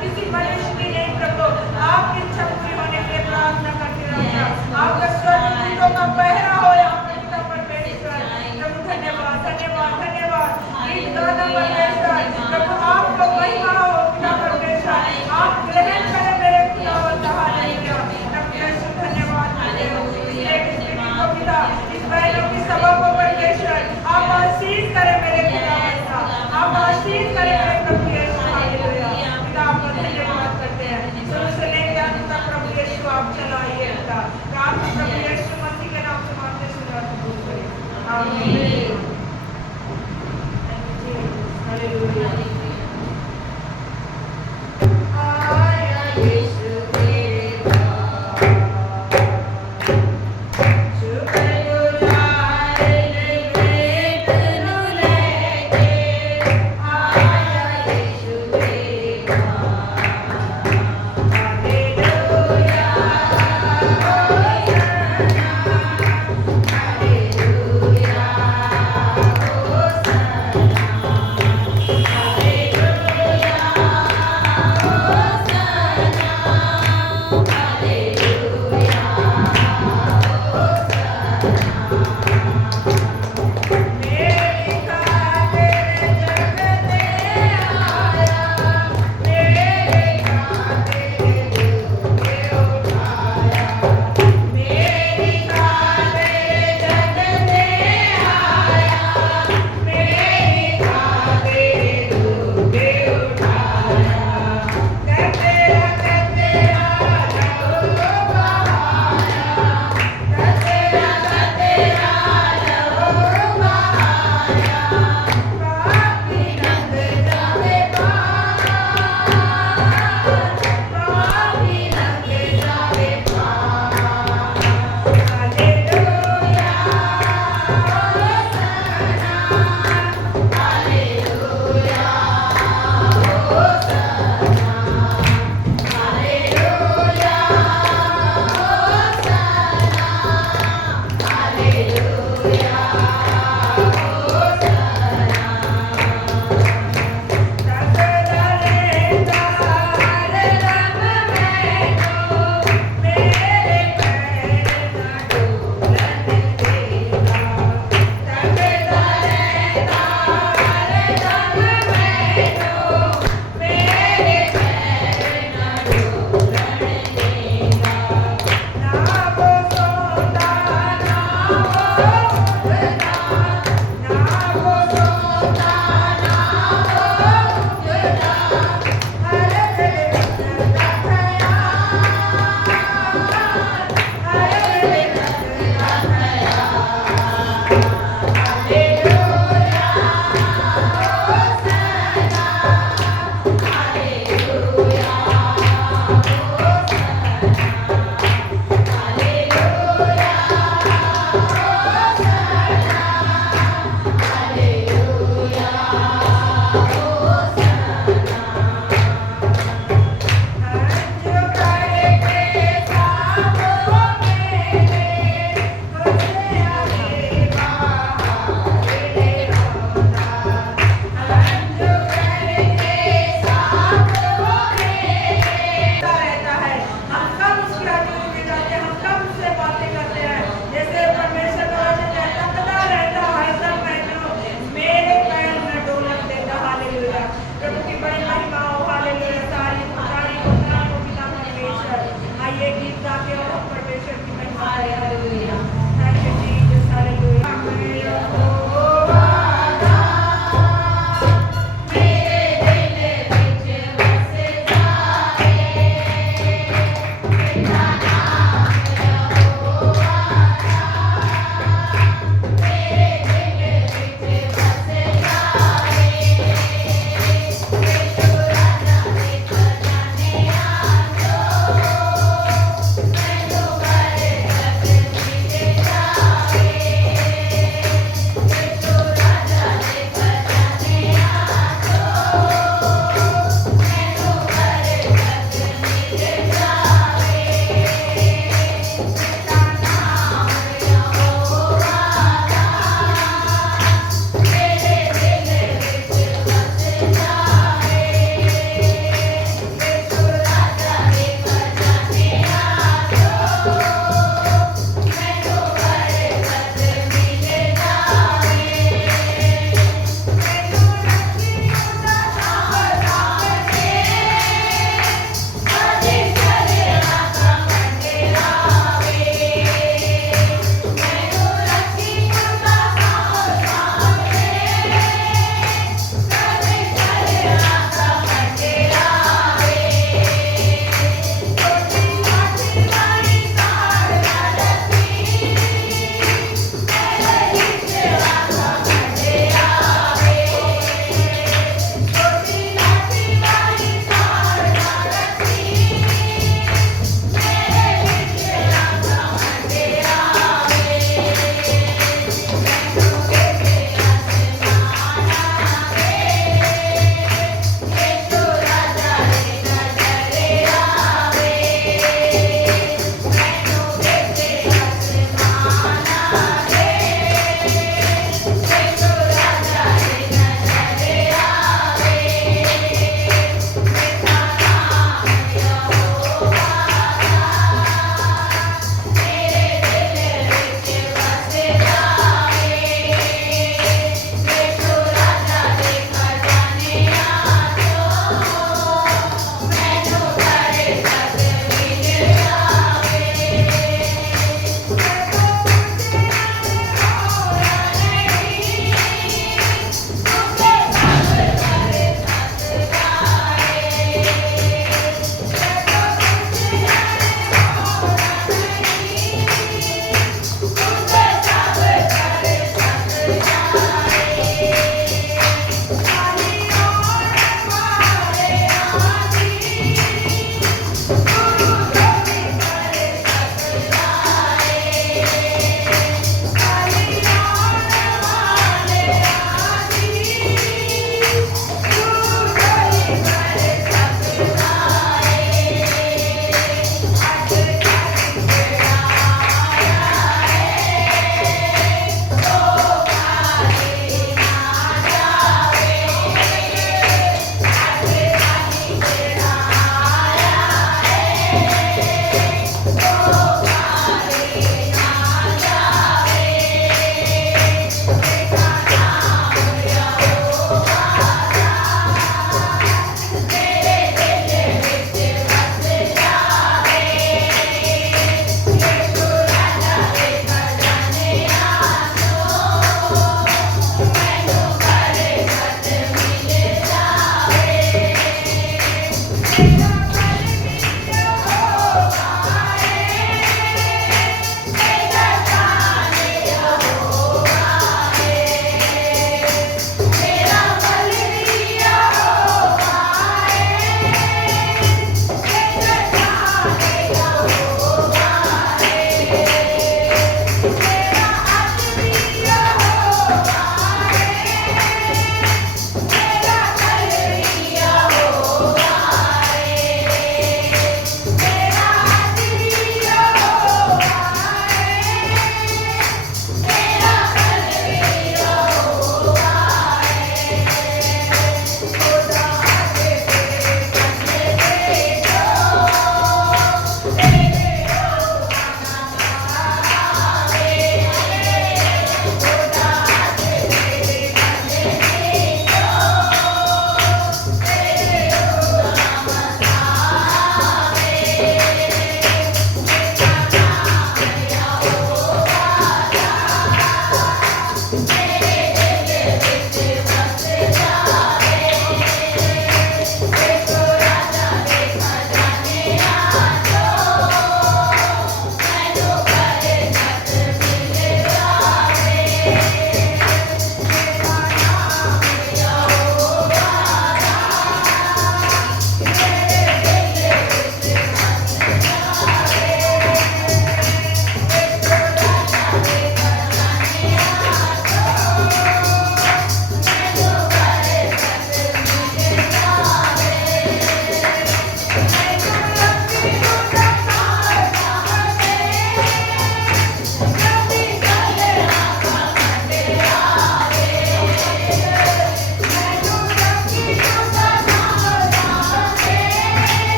किसी मनुष्य की नहीं प्रभु, आपकी इच्छा पूरी होने के लिए प्रार्थना करते राजा। आपका स्वर्गदूतों का पहरा हो यहाँ पर पिता परमेश्वर। प्रभु धन्यवाद धन्यवाद धन्यवाद। गीत गाना परमेश्वर, प्रभु आपको महिमा हो पिता परमेश्वर, आप ग्रहण करें मेरे खुदावंद। हालेलुया। प्रभु यीशु धन्यवाद देते हो इस मीटिंग को पिता, इस बहनों की सभा को परमेश्वर आप आशीष करें मेरे खुदावंद, आप आशीष करें मेरे प्रभु यीशु। हालेलुया। पिता आपका धन्यवाद करते हैं, शुरू से लेकर अंत तक प्रभु यीशु आप चलाइए पिता। प्रार्थना प्रभु यीशु मसीह के नाम से मांगते सुना कबूल करें। आमीन। हालेलुया।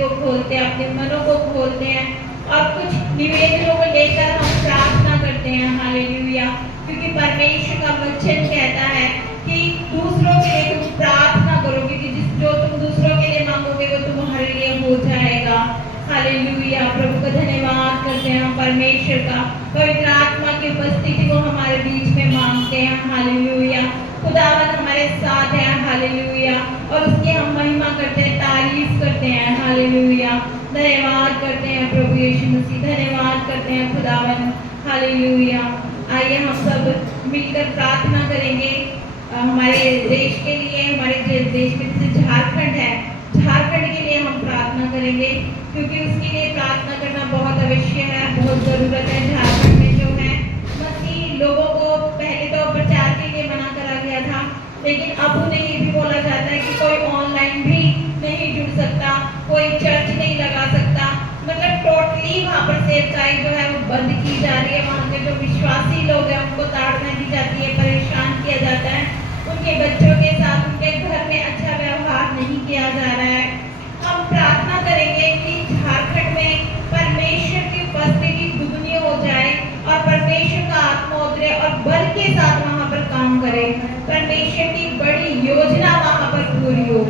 को खोलते हैं, अपने मनों को खोलते हैं और कुछ निवेदनों को लेकर हम प्रार्थना करते हैं। हालेलुया। क्योंकि परमेश्वर का वचन कहता है कि दूसरों के लिए तुम प्रार्थना करो, क्योंकि जो तुम दूसरों के लिए मांगोगे वो तुम्हारे लिए हो जाएगा। हालेलुया। प्रभु का धन्यवाद करते हैं हम परमेश्वर का, पवित्र आत्मा की उपस्थिति को हमारे बीच में मांगते हैं। हालेलुया। खुदावन हमारे साथ है। हालेलुया। और उसकी हम महिमा करते हैं, तारीफ करते हैं। हालेलुया। धन्यवाद करते हैं प्रभु यीशु मसीह, धन्यवाद करते हैं खुदावन। हालेलुया। आइए हम सब मिलकर प्रार्थना करेंगे हमारे देश के लिए। हमारे देश में जैसे झारखंड है, झारखंड के लिए हम प्रार्थना करेंगे, क्योंकि उसके लिए प्रार्थना करना बहुत अवश्य है, बहुत ज़रूरत है। झारखंड में जो है मसीह लोगों को पहले तो प्रचार के लिए मना करा गया था, लेकिन अब उन्हें ये भी बोला जाता है कि कोई ऑनलाइन भी नहीं जुड़ सकता, कोई चर्च नहीं लगा सकता। मतलब टोटली वहाँ पर सेवकाई जो है वो बंद की जा रही है। वहाँ के जो विश्वासी लोग हैं उनको ताड़ना दी जाती है, परेशान किया जाता है, उनके बच्चों के साथ उनके घर में अच्छा व्यवहार नहीं किया जा रहा है। हम प्रार्थना करेंगे कि झारखंड में परमेश्वर की उपस्थिति दुगनी हो जाए और परमेश्वर का आत्मा उतरे और बल के साथ वहाँ पर काम करे, परमेश्वर की बड़ी योजना वहाँ पर पूरी हो।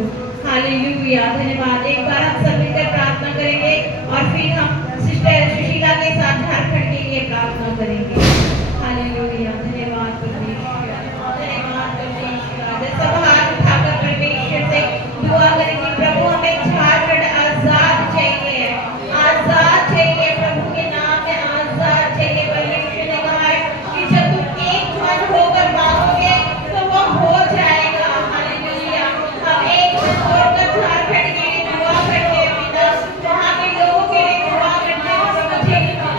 हालेलुया। धन्यवाद। एक बार हम सब मिलकर प्रार्थना करेंगे और फिर हम सिस्टर सुशीला के साथ झारखंड के लिए प्रार्थना करेंगे। हालेलुया। धन्यवाद परमेश्वर, धन्यवाद परमेश्वर। सब हाथ उठाकर परमेश्वर से दुआ करेंगे, प्रभु हमें झारखंड आजाद चाहिए, आजाद चाहिए, प्रभु के नाम में आजाद चाहिए। परमेश्वर ने कहा है कि जब तुम एक मन होकर मांगोगे तो वो हो जाएगा। हालेलुया। हम एक मन होकर झारखंड के लिए दुआ करते हैं पिता, वहाँ के लोगों के लिए दुआ करते हैं प्रभु,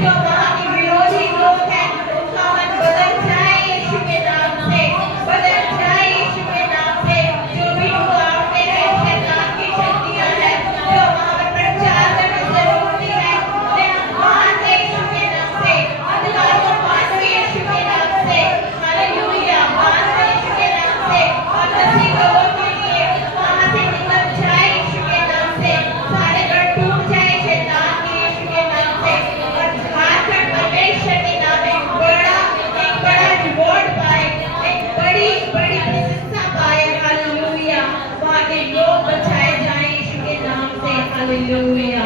जो वहाँ के विरोधी लोग हैं उनका मन बदल जाए यीशु के नाम से, बदल जाए यीशु के नाम से। जो भी रुकावटें हैं, शैतान की शक्तियाँ हैं जो वहाँ पर प्रचार करने से रोकती है, उन्हें हम बांधते यीशु के नाम से, अंधकार को बांधते यीशु के नाम से। हालेलुया। बांधते यीशु के नाम से और मसीह लोगों के लिए वहाँ से निकल जाए यीशु के नाम से, सारे गढ़ टूट जाए शैतान के यीशु के नाम से, और झारखंड परमेश्वर के नाम में एक बड़ा रिवॉर्ड पाए, एक बड़ी बड़ी प्रशंसा पाए। हालेलुया। वहाँ के लोग बचाए जाए यीशु के नाम से। हालेलुया।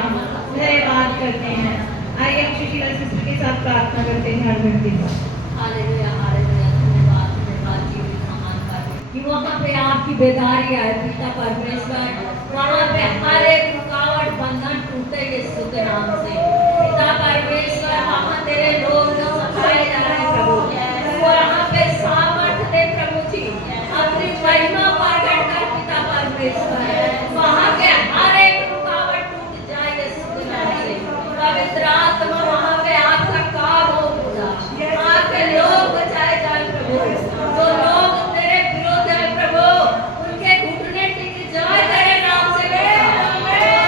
धन्यवाद करते हैं। आइए हम सुशीला सिस्टर के साथ प्रार्थना करते हैं झारखंड के साथ। Hallelujah, hallelujah. धन्यवाद, धन्यवाद जी महान का कि वहाँ पे आपकी बेदारी है पिता परमेश्वर, वहाँ पे हर एक रुकावट बंधन टूटे यीशु के नाम से। पिता परमेश्वर वहाँ तेरे लोग जो सफाए जा रहे हैं प्रभु, वहाँ पे सामर्थ्य दे प्रभु जी, अपनी महिमा प्रकट कर पिता परमेश्वर, वहाँ के हर एक रुकावट टूट जाए यीशु के नाम से। पवित्र आत्मा वहाँ पे आपका काम हो पूरा, वहाँ के लोग बचाए जाए प्रभु, जो लोग तेरे विरोध है प्रभु उनके घुटने टिक जाए तेरे नाम से।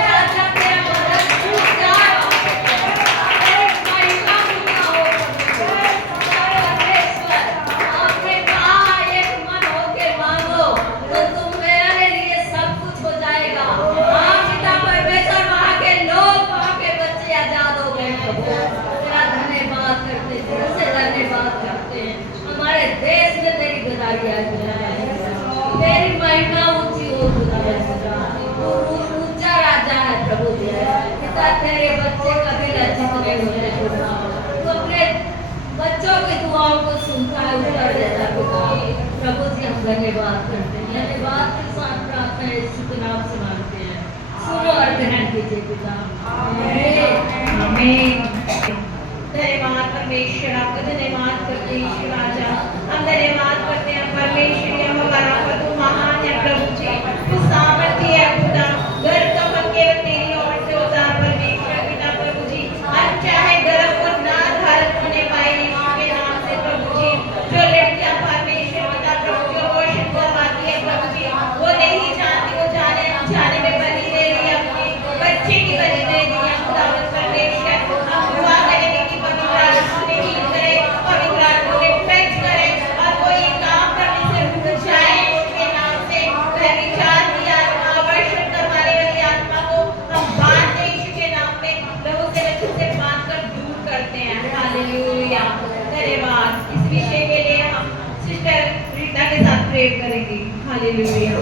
राजा तेरा मदद छूट जाए, तेरे महिमा पूरा हो परमेश्वर। आपने कहा एक मन होके मांगो तो तुम मेरे लिए सब कुछ हो जाएगा। हाँ पिता परमेश्वर, वहाँ के लोग वहाँ के बच्चे आजाद हो गए प्रभु, तेरा धन्यवाद करते हैं, दिल से धन्यवाद करते हैं। हमारे देश में तेरी गदारी आ जाए, तेरी महिमा ऊंची हो तू ऊंचा राजा है प्रभु जी। पिता तेरे बच्चे कभी लज्जित नहीं होते, तू अपने बच्चों की दुआओं को सुनता है, उत्तर देता है पिता। प्रभु जी हम धन्यवाद करते हैं, धन्यवाद के साथ प्रार्थना यीशु के नाम से मांगते हैं, सुनो और ग्रहण कीजिए पिता। आमीन। धन्यवाद परमेश्वर, आपका धन्यवाद करते हैं यीशु राजा, हम धन्यवाद करते हैं परमेश्वर, हम बराबर तू महान है प्रभु जी, तू सामर्थ्य है खुदा, घर का मन केवल तेरी ओर से होता है परमेश्वर पिता प्रभु जी। हम चाहे गर्भ और ना धारण होने पाए यीशु के नाम से प्रभु जी, जो लड़कियां परमेश्वर पिता प्रभु जो पोषण करवाती है प्रभु जी, वो नहीं जानती, वो जाने में बलि दे रही है, अपने बच्चे की बलि दे रही है खुदा परमेश्वर। हम दुआ करेंगे कि पवित्र आत्मा ने हील करे, पवित्र आत्मा ने टच करे और कोई काम करने से रुक हालेलुया।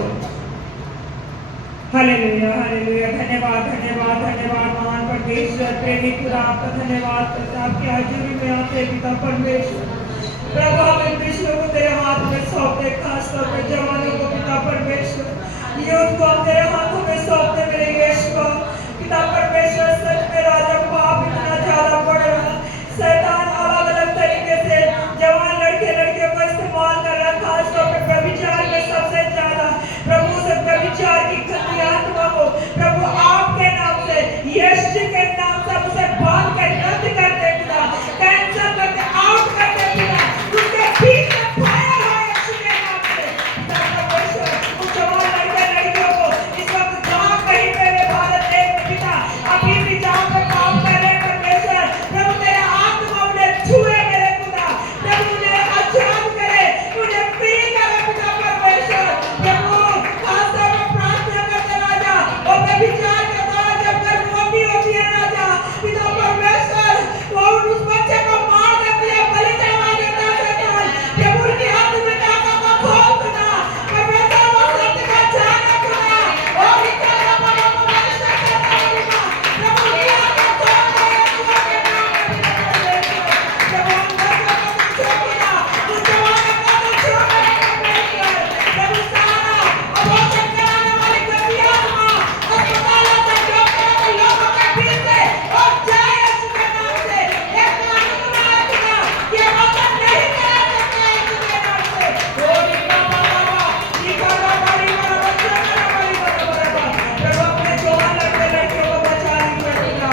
Hallelujah hallelujah. धन्यवाद धन्यवाद धन्यवाद महान परमेश्वर प्रेमी खुदा, आपका धन्यवाद करते हैं। आपकी हाजिरी में आते पिता परमेश्वर, प्रभु हम इन विषयों को तेरे हाथ में सौंपते, खासतौर पर जवानों को पिता परमेश्वर, यूथ को हम तेरे हाथों में सौंपते मेरे यीशु पिता परमेश्वर। सच में राजा पाप इतना ज्यादा बढ़ रहा, शैतान अलग अलग तरीके से जवान लड़के लड़के को इस्तेमाल कर रहा, खासतौर पर व्यभिचार में सबसे ज्यादा। प्रभु से व्यभिचार की गंदी आत्मा को प्रभु आपके नाम से, यीशु के नाम से उसे बांध कर रद्द कर दे पिता, कैंसल कर दे, आउट कर दे पिता, उसके बीच में फायर हो यीशु के नाम से पिता परमेश्वर। उस जवान लड़के लड़कियों को इस वक्त जहाँ कहीं पे वे भारत देश में पिता अभी भी जहाँ पे काम कर रहे परमेश्वर, प्रभु तेरे आत्मा उन्हें छुए मेरे खुदा, प्रभु उन्हें आजाद करे, उन्हें फ्री करे पिता परमेश्वर। प्रभु खासतौर पर प्रार्थना करते राजा, और व्यभिचार के द्वारा जब गर्भवती होती है राजा पिता परमेश्वर, वो उस बच्चे को मार देती है, बलि चढ़ा देता है शैतान। प्रभु उनकी आत्मिक आंखों को खोल खुदा, परमेश्वर वो सत्य का ज्ञान है खुदा, और इतना बड़ा परमेश्वर करने वाली मां, प्रभु उनकी आंखें खोल दे यीशु के नाम में पिता परमेश्वर। प्रभु हम बच्चों को तुम छू खुदा, उस जवान को तुम छू मेरे परमेश्वर। प्रभु सारा अबॉर्शन कराने वाली गंदी आत्मा अस्पतालों से डॉक्टरों के लोगों के बीच से और जाए यीशु के नाम से। एक कानून बनाया खुदा कि अबॉर्शन नहीं करा सकते यीशु के नाम से। ओ निका बाबा निका बाबा निका बच्चे मेरा बड़ी बड़ा प्रभु अपने जवान लड़के लड़कियों को बचा लीजिए खुदा।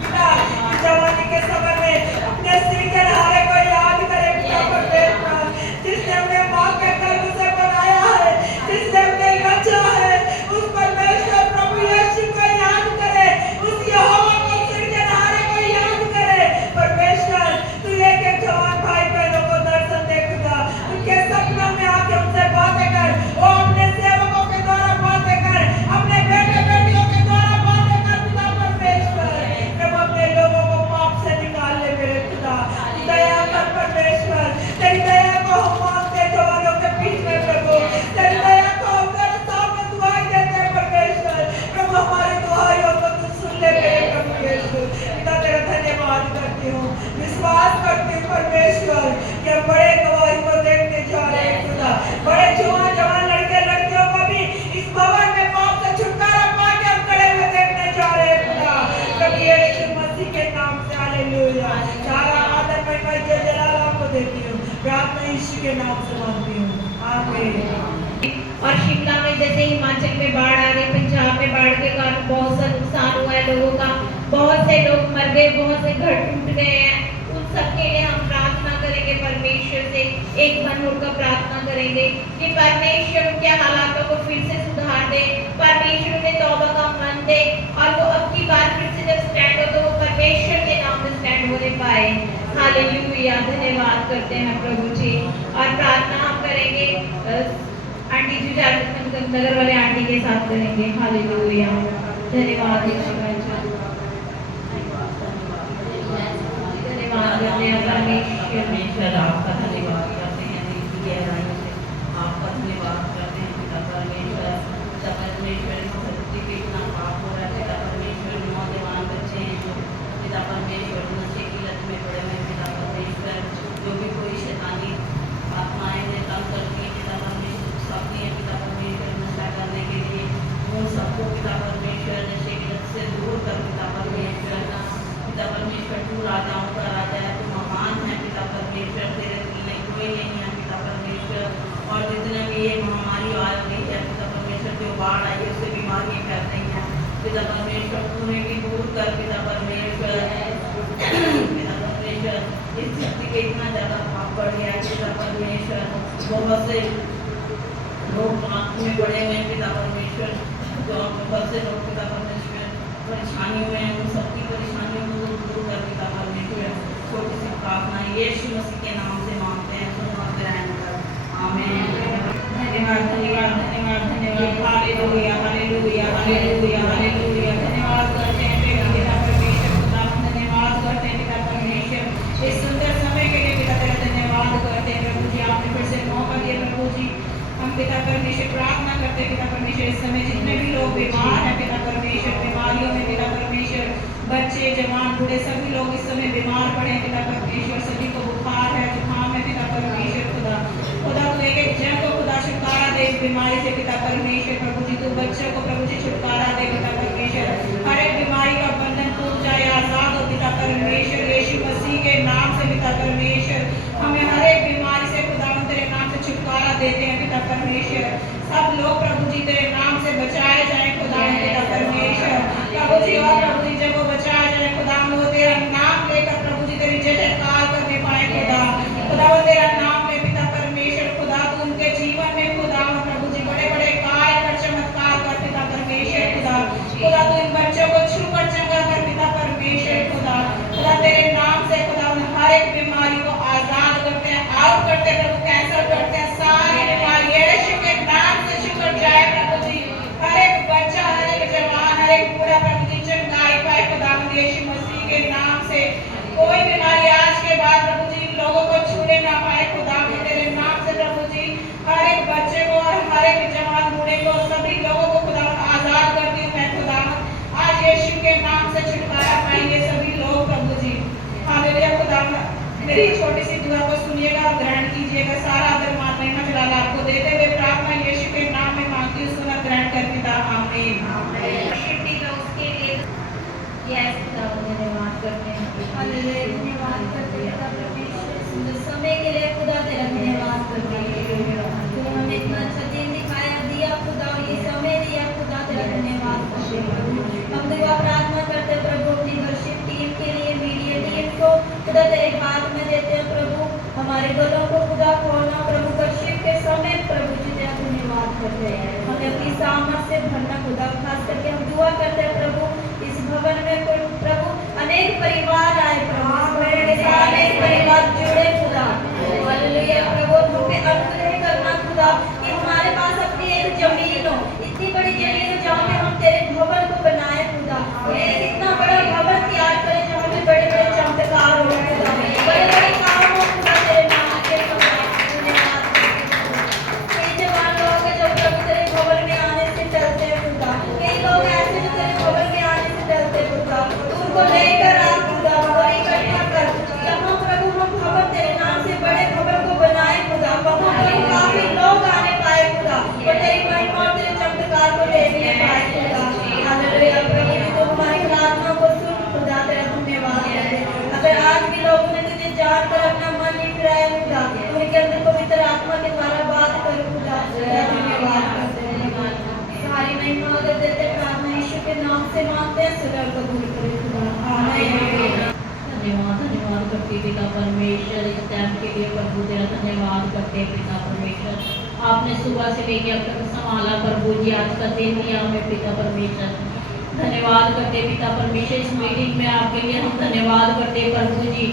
पिता इस जवानी के समय में अपने सृजनहारे को याद करे पिता परमेश्वर, जिसने उन्हें मां के गर्भ से बनाया है, जिसने उन्हें रचा है, उस परमेश्वर प्रभु यीशु को याद करे, उस यहोवा को सृजनहारे को याद करे परमेश्वर। तू एक एक जवान भाई बहनों को दर्शन दे खुदा, उनके सपनों में आके उनसे बातें कर, वो अपने सेवकों के द्वारा बातें कर, अपने बेटे बेटियों के द्वारा बातें कर पिता परमेश्वर। प्रभु अपने लोगों को पाप से निकाल ले मेरे खुदा, दया कर परमेश्वर। तेरी दया को हम मांगते जवानों के बीच में प्रभु, तेरी दया को हम तेरे सामने दुआएं देते हैं परमेश्वर। प्रभु हमारी दुआओं को तू सुन ले मेरे प्रभु यीशु। पिता तेरा धन्यवाद करती हूँ, विश्वास करती हूँ परमेश्वर कि हम बड़े गवाही को देखने जा रहे हैं खुदा। बड़े जवान जवान लड़के लड़कियों को भी इस भवन में पाप से छुटकारा पाके हम खड़े हुए देखने जा रहे हैं खुदा। प्रभु यीशु मसीह के नाम से हालेलुया। सारा आदर महिमा जय जलाल आपको देती हूँ, प्रार्थना यीशु के नाम से मांगती हूँ, आमीन। और शिमला में जैसे हिमाचल में बाढ़ आ रही, पंजाब में बाढ़ के कारण बहुत सा नुकसान हुआ है लोगों का, बहुत से लोग मर गए, बहुत से घर टूट गए हैं। उन सब के लिए हम प्रार्थना करेंगे परमेश्वर से, एक मन होकर प्रार्थना करेंगे कि परमेश्वर उनके हालातों को फिर से सुधार दे, परमेश्वर उन्हें तौबा का मन दे, और वो अब की बार फिर से जब स्टैंड हो तो वो परमेश्वर के नाम में स्टैंड होने पाए। हालेलुया। धन्यवाद करते हैं प्रभु जी। और प्रार्थना हम करेंगे आंटी जी नगर वाले आंटी के साथ करेंगे। हालेलुया। धन्यवाद यीशु का। धन्यवाद करते हैं परमेश्वर, आपका धन्यवाद करते हैं दिल की गहराई से, आपका धन्यवाद करते हैं पिता परमेश्वर। पिता परमेश्वर इस धरती पे इतना पाप हो रहा है पिता परमेश्वर, नौजवान बच्चे हैं जो पिता परमेश्वर नशे की लत में पड़े हुए पिता परमेश्वर, जो भी कोई शैतानी आत्माएं उन्हें तंग करती है पिता परमेश्वर, सकती है पिता परमेश्वर नशा करने के लिए, उन सबको पिता परमेश्वर नशे की लत से दूर कर पिता परमेश्वर। पिता परमेश्वर तू राजाओं का राजा है, तू महान है पिता परमेश्वर, तेरे नहीं कोई नहीं है पिता परमेश्वर। और जितने भी ये महामारी आ रही है पिता परमेश्वर, जो बाढ़ आई है उससे बीमारियाँ फैल रही हैं पिता परमेश्वर, उन्हें भी दूर कर पिता परमेश्वर। पिता परमेश्वर इस धरती पे इतना ज़्यादा पाप बढ़ गया है पिता परमेश्वर, बहुत से लोग पाप में पड़े हुए हैं पिता परमेश्वर, जो बहुत से लोग पिता परमेश्वर परेशानियों में, उन सबकी परेशानियों को दूर कर पिता परमेश्वर। छोटी सी प्रार्थना यीशु मसीह के नाम से मांगते हैं, सुनते रहेंगे। आमीन। धन्यवाद धन्यवाद धन्यवाद धन्यवाद। Hallelujah hallelujah hallelujah hallelujah. धन्यवाद करते हैं पिता परमेश्वर खुदा, धन्यवाद करते हैं पिता परमेश्वर इस सुंदर समय के लिए पिता तेरा धन्यवाद करते हैं प्रभु जी। आपने फिर से मौका दिया प्रभु जी, हम पिता परमेश्वर जवान बूढ़े सभी लोग इस समय बीमार पड़े हैं पिता परमेश्वर, सभी को बुखार है, जुकाम है पिता परमेश्वर। खुदा खुदा तू एक एक जन को खुदा छुटकारा दे इस बीमारी से पिता परमेश्वर। प्रभु जी तू बच्चों को प्रभु जी छुटकारा दे पिता परमेश्वर। हर एक बीमारी का बंधन टूट जाए, आजाद हो पिता परमेश्वर। यीशु मसीह के नाम से पिता परमेश्वर हमें हर एक बीमारी से खुदा तेरे नाम से छुटकारा देते हैं पिता परमेश्वर। सब लोग प्रभु जी तेरे नाम से बचाए जाए खुदा पिता परमेश्वर। प्रभु जी और प्रभु जी जब वो बचाए जाए खुदा वो तेरा नाम लेकर प्रभु जी तेरी जय जयकार करने पाए खुदा। खुदा वो तेरा नाम ले पिता परमेश्वर। खुदा तू उनके जीवन में खुदा प्रभु जी बड़े बड़े कार्य कर, चमत्कार कर पिता परमेश्वर। खुदा खुदा तू इन बच्चों को छू कर चंगा कर पिता परमेश्वर। खुदा खुदा तेरे नाम से खुदा हर एक बीमारी को आजाद करते हैं, आउट करते हैं प्रभु, कैंसर करते हैं, सारी बीमारी यीशु के नाम से छूट जाए प्रभु जी। हर एक बच्चा, हर एक जवान, हर एक बूढ़ा प्रभु जी चंगाई पाए खुदा यीशु मसीह के नाम से। कोई बीमारी आज के बाद प्रभु जी लोगों को छूने ना पाए खुदा तेरे नाम से प्रभु जी। हर एक बच्चे को और हर एक जवान बूढ़े को सभी लोगों को खुदा आजाद करती हूँ मैं खुदा। आज यीशु के नाम से छुटकारा पाएंगे सभी लोग प्रभु जी। हालेलुया खुदा मेरी छोटी सी दुआ को सुनिएगा और ग्रहण कीजिएगा। सारा आदर मान महिमा जलाल आपको देते हुए प्रार्थना यीशु के नाम में मांगती हूँ, सुना ग्रहण कर पिता आमीन। शिफ्टी का उसके लिए यस खुदा धन्यवाद करते हैं, हालेलुया धन्यवाद करते हैं पिता परमेश्वर सुंदर समय के लिए खुदा तेरा धन्यवाद करते हैं। तूने हमें इतना अच्छा दिन दिखाया दिया खुदा, ये समय दिया खुदा तेरा धन्यवाद करते हैं प्रभु। हम दुआ प्रार्थना करते हैं प्रभु अपनी वर्शिप टीम के लिए, मीडिया टीम को खुदा तेरे हाथ में देते हैं प्रभु। हमारे गलों को खुदा खोलना प्रभु, वर्शिप के समय प्रभु जी तेरा धन्यवाद करते हैं। हमें अपनी सामर्थ से भरना खुदा, खास करके हम दुआ करते हैं प्रभु इस भवन में प्रभु अनेक परिवार आए प्रभु, अनेक परिवार जुड़े खुदा हालेलुया प्रभु। हमें अनुग्रह करना खुदा कि हमारे पास अपनी एक जमीन हो, इतनी बड़ी जमीन हो जहाँ पे हम तेरे भवन को बनाए खुदा। एक इतना बड़ा भवन तैयार करें जहाँ पे बड़े बड़े चमत्कार हो खुदा, बड़े बड़े काम हो खुदा तेरे नाम के धन्यवाद। कई जवान लोग हैं जो प्रभु तेरे भवन में आने से डरते हैं खुदा, कई लोग ऐसे जो तेरे भवन में आने से डरते हैं खुदा। उनको लेकर आ खुदा, उनको इकट्ठा कर यहाँ प्रभु हम भवन तेरे नाम से बड़े भवन को बनाए खुदा। वहाँ पर काफी लोग आने पाए खुदा और तेरी महिमा और तेरे चमत्कार को देखने पाए खुदा। हालेलुया प्रभु जी तो हमारी प्रार्थना को सुन खुदा तेरा धन्यवाद करते। अगर आज भी लोगों ने तुझे जानकर अपना मन नहीं फिराया खुदा, तो उनके अंदर पवित्र आत्मा के द्वारा बात कर खुदा तेरा धन्यवाद करते हैं। सारी महिमा अगर देते प्रार्थना यीशु के नाम से मांगते हैं, सुन कबूल करे खुदा आमीन। धन्यवाद धन्यवाद करते पिता परमेश्वर, इस टाइम के लिए प्रभु तेरा धन्यवाद करते हैं पिता परमेश्वर। आपने सुबह से लेके अब तक संभाला प्रभु जी, आज का दिन दिया हमें पिता परमेश्वर। धन्यवाद करते पिता परमेश्वर, इस मीटिंग में आपके लिए हम धन्यवाद करते प्रभु जी।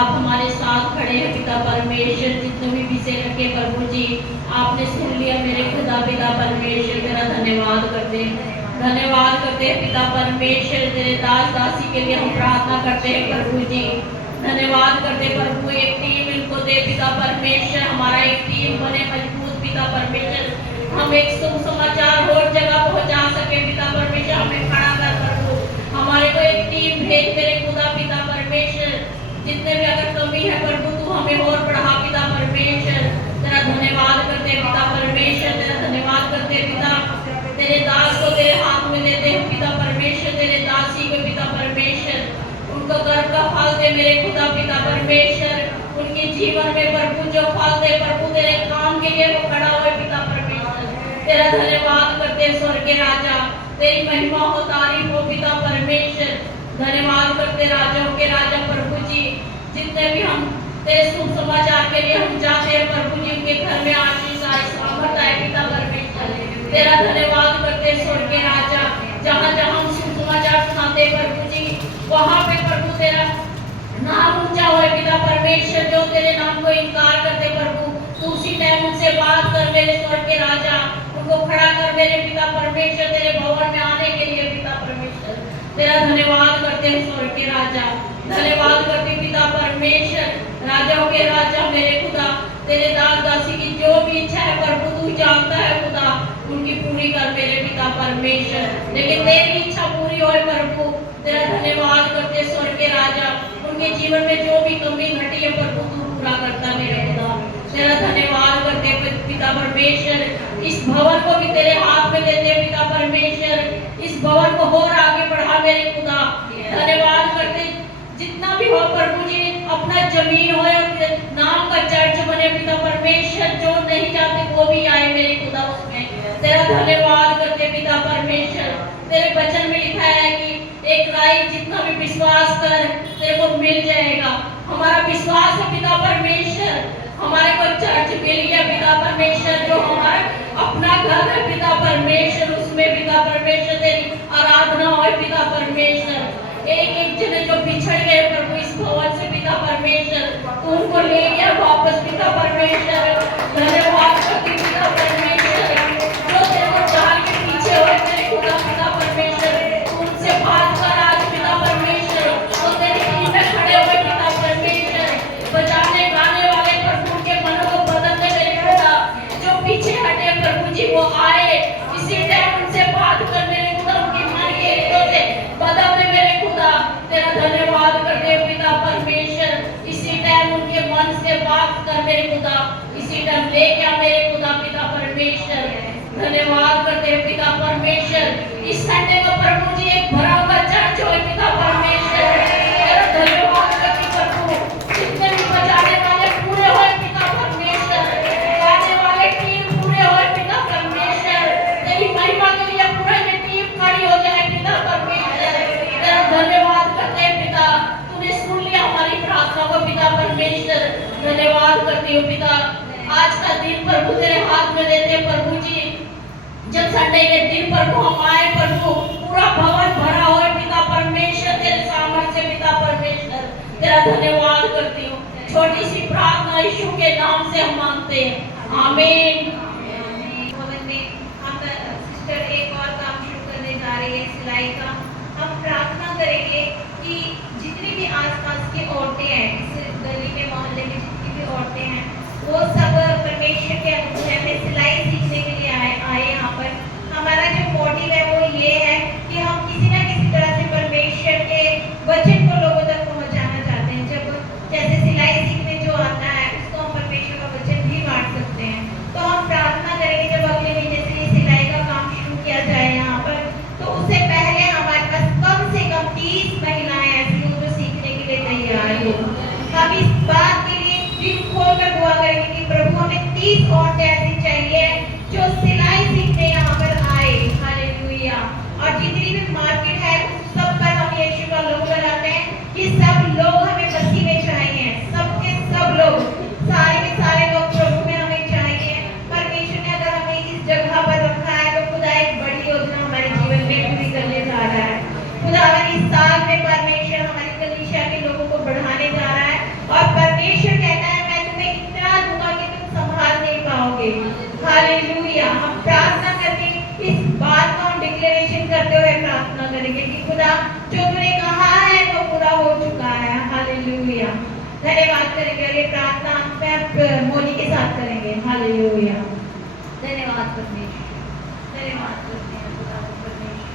आप हमारे साथ खड़े हैं पिता परमेश्वर, जितने भी विषय रखे प्रभु जी आपने सुन लिया मेरे खुदा पिता परमेश्वर, तेरा धन्यवाद करते हैं। धन्यवाद करते हैं पिता परमेश्वर, तेरे दास दासी के लिए हम प्रार्थना करते हैं प्रभु जी। धन्यवाद करते प्रभु, एक टीम इनको दे पिता परमेश्वर, हमारा एक टीम बने मजबूत पिता परमेश्वर। हम एक सुसमाचार और जगह पहुंचा सके पिता परमेश्वर, हमें खड़ा कर प्रभु। हमारे को एक टीम भेज मेरे खुदा पिता परमेश्वर, जितने भी अगर कमी है प्रभु तू हमें और बढ़ा पिता परमेश्वर। तेरा धन्यवाद करते पिता परमेश्वर, तेरा धन्यवाद करते पिता। तेरे दास को तेरे हाथ में देते हैं पिता परमेश्वर, तेरे दासी को पिता परमेश्वर, उनको कर्म का फल दे मेरे खुदा पिता परमेश्वर। उनके जीवन में प्रभु जो फल दे प्रभु, तेरे काम के लिए वो खड़ा हुए पिता परमेश्वर। तेरा धन्यवाद करते स्वर्ग के राजा, तेरी महिमा हो, तारीफ हो पिता परमेश्वर। धन्यवाद करते राजाओं के राजा प्रभु जी, जितने भी हम तेरे शुभ समाचार के लिए हम जाते हैं प्रभु जी, उनके घर में आशीष आए, सामर्थ आए पिता परमेश्वर। तेरा धन्यवाद करते स्वर्ग के राजा, जहाँ जहाँ हम शुभ समाचार सुनाते प्रभु जी, वहाँ पे प्रभु तेरा नाम ऊंचा हो पिता परमेश्वर। जो तेरे नाम को इनकार करते प्रभु, तू उसी टाइम उनसे बात कर मेरे स्वर्ग के राजा, उनको खड़ा कर मेरे पिता परमेश्वर, तेरे भवन में आने के लिए पिता परमेश्वर। तेरा धन्यवाद करते हैं स्वर्ग के राजा, धन्यवाद करते पिता परमेश्वर। राजाओं के राजा मेरे खुदा, तेरे दास दासी की जो भी इच्छा है प्रभु तू जानता है खुदा, उनकी पूरी कर मेरे पिता परमेश्वर। लेकिन तेरी इच्छा पूरी होए प्रभु, तेरा धन्यवाद करते स्वर्ग के राजा। उनके जीवन में जो भी कमी घटी है प्रभु तू पूरा करता मेरे खुदा। तेरा धन्यवाद करते पिता परमेश्वर। इस भवन को भी तेरे हाथ में देते पिता परमेश्वर। इस भवन को और आगे बढ़ा मेरे खुदा। धन्यवाद करते जितना भी हो प्रभु जी, अपना जमीन हो नाम का चर्च बने पिता परमेश्वर। जो नहीं जाते वो भी आए मेरे खुदा उसमें। तेरा धन्यवाद करते पिता परमेश्वर। तेरे वचन में लिखा है कि एक राई जितना भी विश्वास कर तेरे को मिल जाएगा। हमारा विश्वास है पिता परमेश्वर, हमारे को चर्च मिल गया पिता परमेश्वर। जो हमारा अपना घर है पिता परमेश्वर, उसमें पिता परमेश्वर तेरी आराधना हो पिता परमेश्वर। एक एक जने जो बिछड़ गए प्रभु इस भवन से पिता परमेश्वर, तू उनको ले गया वापस पिता परमेश्वर। धन्यवाद करती पिता परमेश्वर। जो तेरे को जाल के पीछे हो तेरे खुदा पिता परमेश्वर, उनसे बात कर आज पिता परमेश्वर। तो तेरी टीम में खड़े हुए पिता परमेश्वर, बजाने गाने वाले प्रभु के मनों को बदलने मेरे खुदा। जो पीछे हटे प्रभु जी वो आए, इसी टाइम उनसे बात कर मेरे खुदा। उनकी मन के रिश्तों से बदलने मेरे खुदा। तेरा धन्यवाद करते पिता परमेश्वर। इसी टाइम उनके मन से बात कर मेरे खुदा। इसी टाइम ले क्या मेरे खुदा पिता परमेश्वर। धन्यवाद करते पिता परमेश्वर। इस संडे को प्रभु जी एक भरा हुआ चर्च हो पिता परमेश्वर। तेरा धन्यवाद करते प्रभु। जितने भी बजाने वाले पूरे हो पिता परमेश्वर, गाने वाले टीम पूरे हो पिता परमेश्वर। तेरी महिमा के लिए पूरा ये टीम खड़ी हो जाए पिता परमेश्वर। तेरा धन्यवाद करते हैं पिता, तूने सुन लिया हमारी प्रार्थना को पिता परमेश्वर। धन्यवाद करती हूँ पिता। आज का दिन प्रभु तेरे हाथ में देते हैं प्रभु जी। जब संडे के दिन प्रभु हम आए प्रभु, पूरा भवन भरा हो पिता परमेश्वर तेरे सामर्थ्य से पिता परमेश्वर। तेरा धन्यवाद करती हूँ। छोटी सी प्रार्थना यीशु के नाम से हम मांगते हैं, आमीन। भवन में हम सिस्टर एक और काम शुरू करने जा रही है सिलाई का। हम प्रार्थना करेंगे कि जितनी भी आसपास की औरतें हैं, इस गली में मोहल्ले में जितनी भी औरतें हैं, वो सब परमेश्वर के अनुग्रह में सिलाई सीखने के लिए आए यहाँ पर। हमारा जो मोटिव है वो ये है कि हम किसी न किसी तरह से परमेश्वर के वचन को लोगों तक पहुँचाना चाहते हैं। जब जैसे सिलाई सीखने जो आता है उसको हम परमेश्वर का वचन भी बांट सकते हैं। तो हम प्रार्थना करेंगे जब अगले महीने से ये सिलाई का काम शुरू किया जाए यहाँ पर, तो उससे पहले हमारे पास कम से कम 30 महिलाएं ऐसी हो जो सीखने के लिए तैयार हो। हम इस बात के लिए दिल खोलकर दुआ करेंगे कि प्रभु हमें 30 औरतें ऐसी चाहिए जो सिलाई सीखने यहाँ पर आए। हालेलुया। और जितनी भी मार्केट है उस सब पर हम यीशु का लोग लगाते हैं कि सब लोग हमें मसीह में चाहिए। सबके सब लोग, सारे के सारे लोग प्रभु में हमें चाहिए। परमेश्वर ने अगर हमें इस जगह पर रखा है तो खुदा एक बड़ी योजना हमारे जीवन में पूरी करने जा रहा है। खुदा इस साल में परमेश्वर हमारी कलीसिया के लोगों को बढ़ाने जा रहा है। और परमेश्वर कहता है मैं तुम्हें इतना दूंगा कि तुम संभाल नहीं पाओगे। हालेलुया। हम प्रार्थना करके इस बात को हम डिक्लेरेशन करते हुए प्रार्थना करेंगे कि खुदा जो तूने कहा है वो पूरा हो चुका है। हालेलुया। धन्यवाद करेंगे। और ये प्रार्थना हम मोदी के साथ करेंगे। हालेलुया। धन्यवाद परमेश्वर। धन्यवाद करते हैं खुदा परमेश्वर।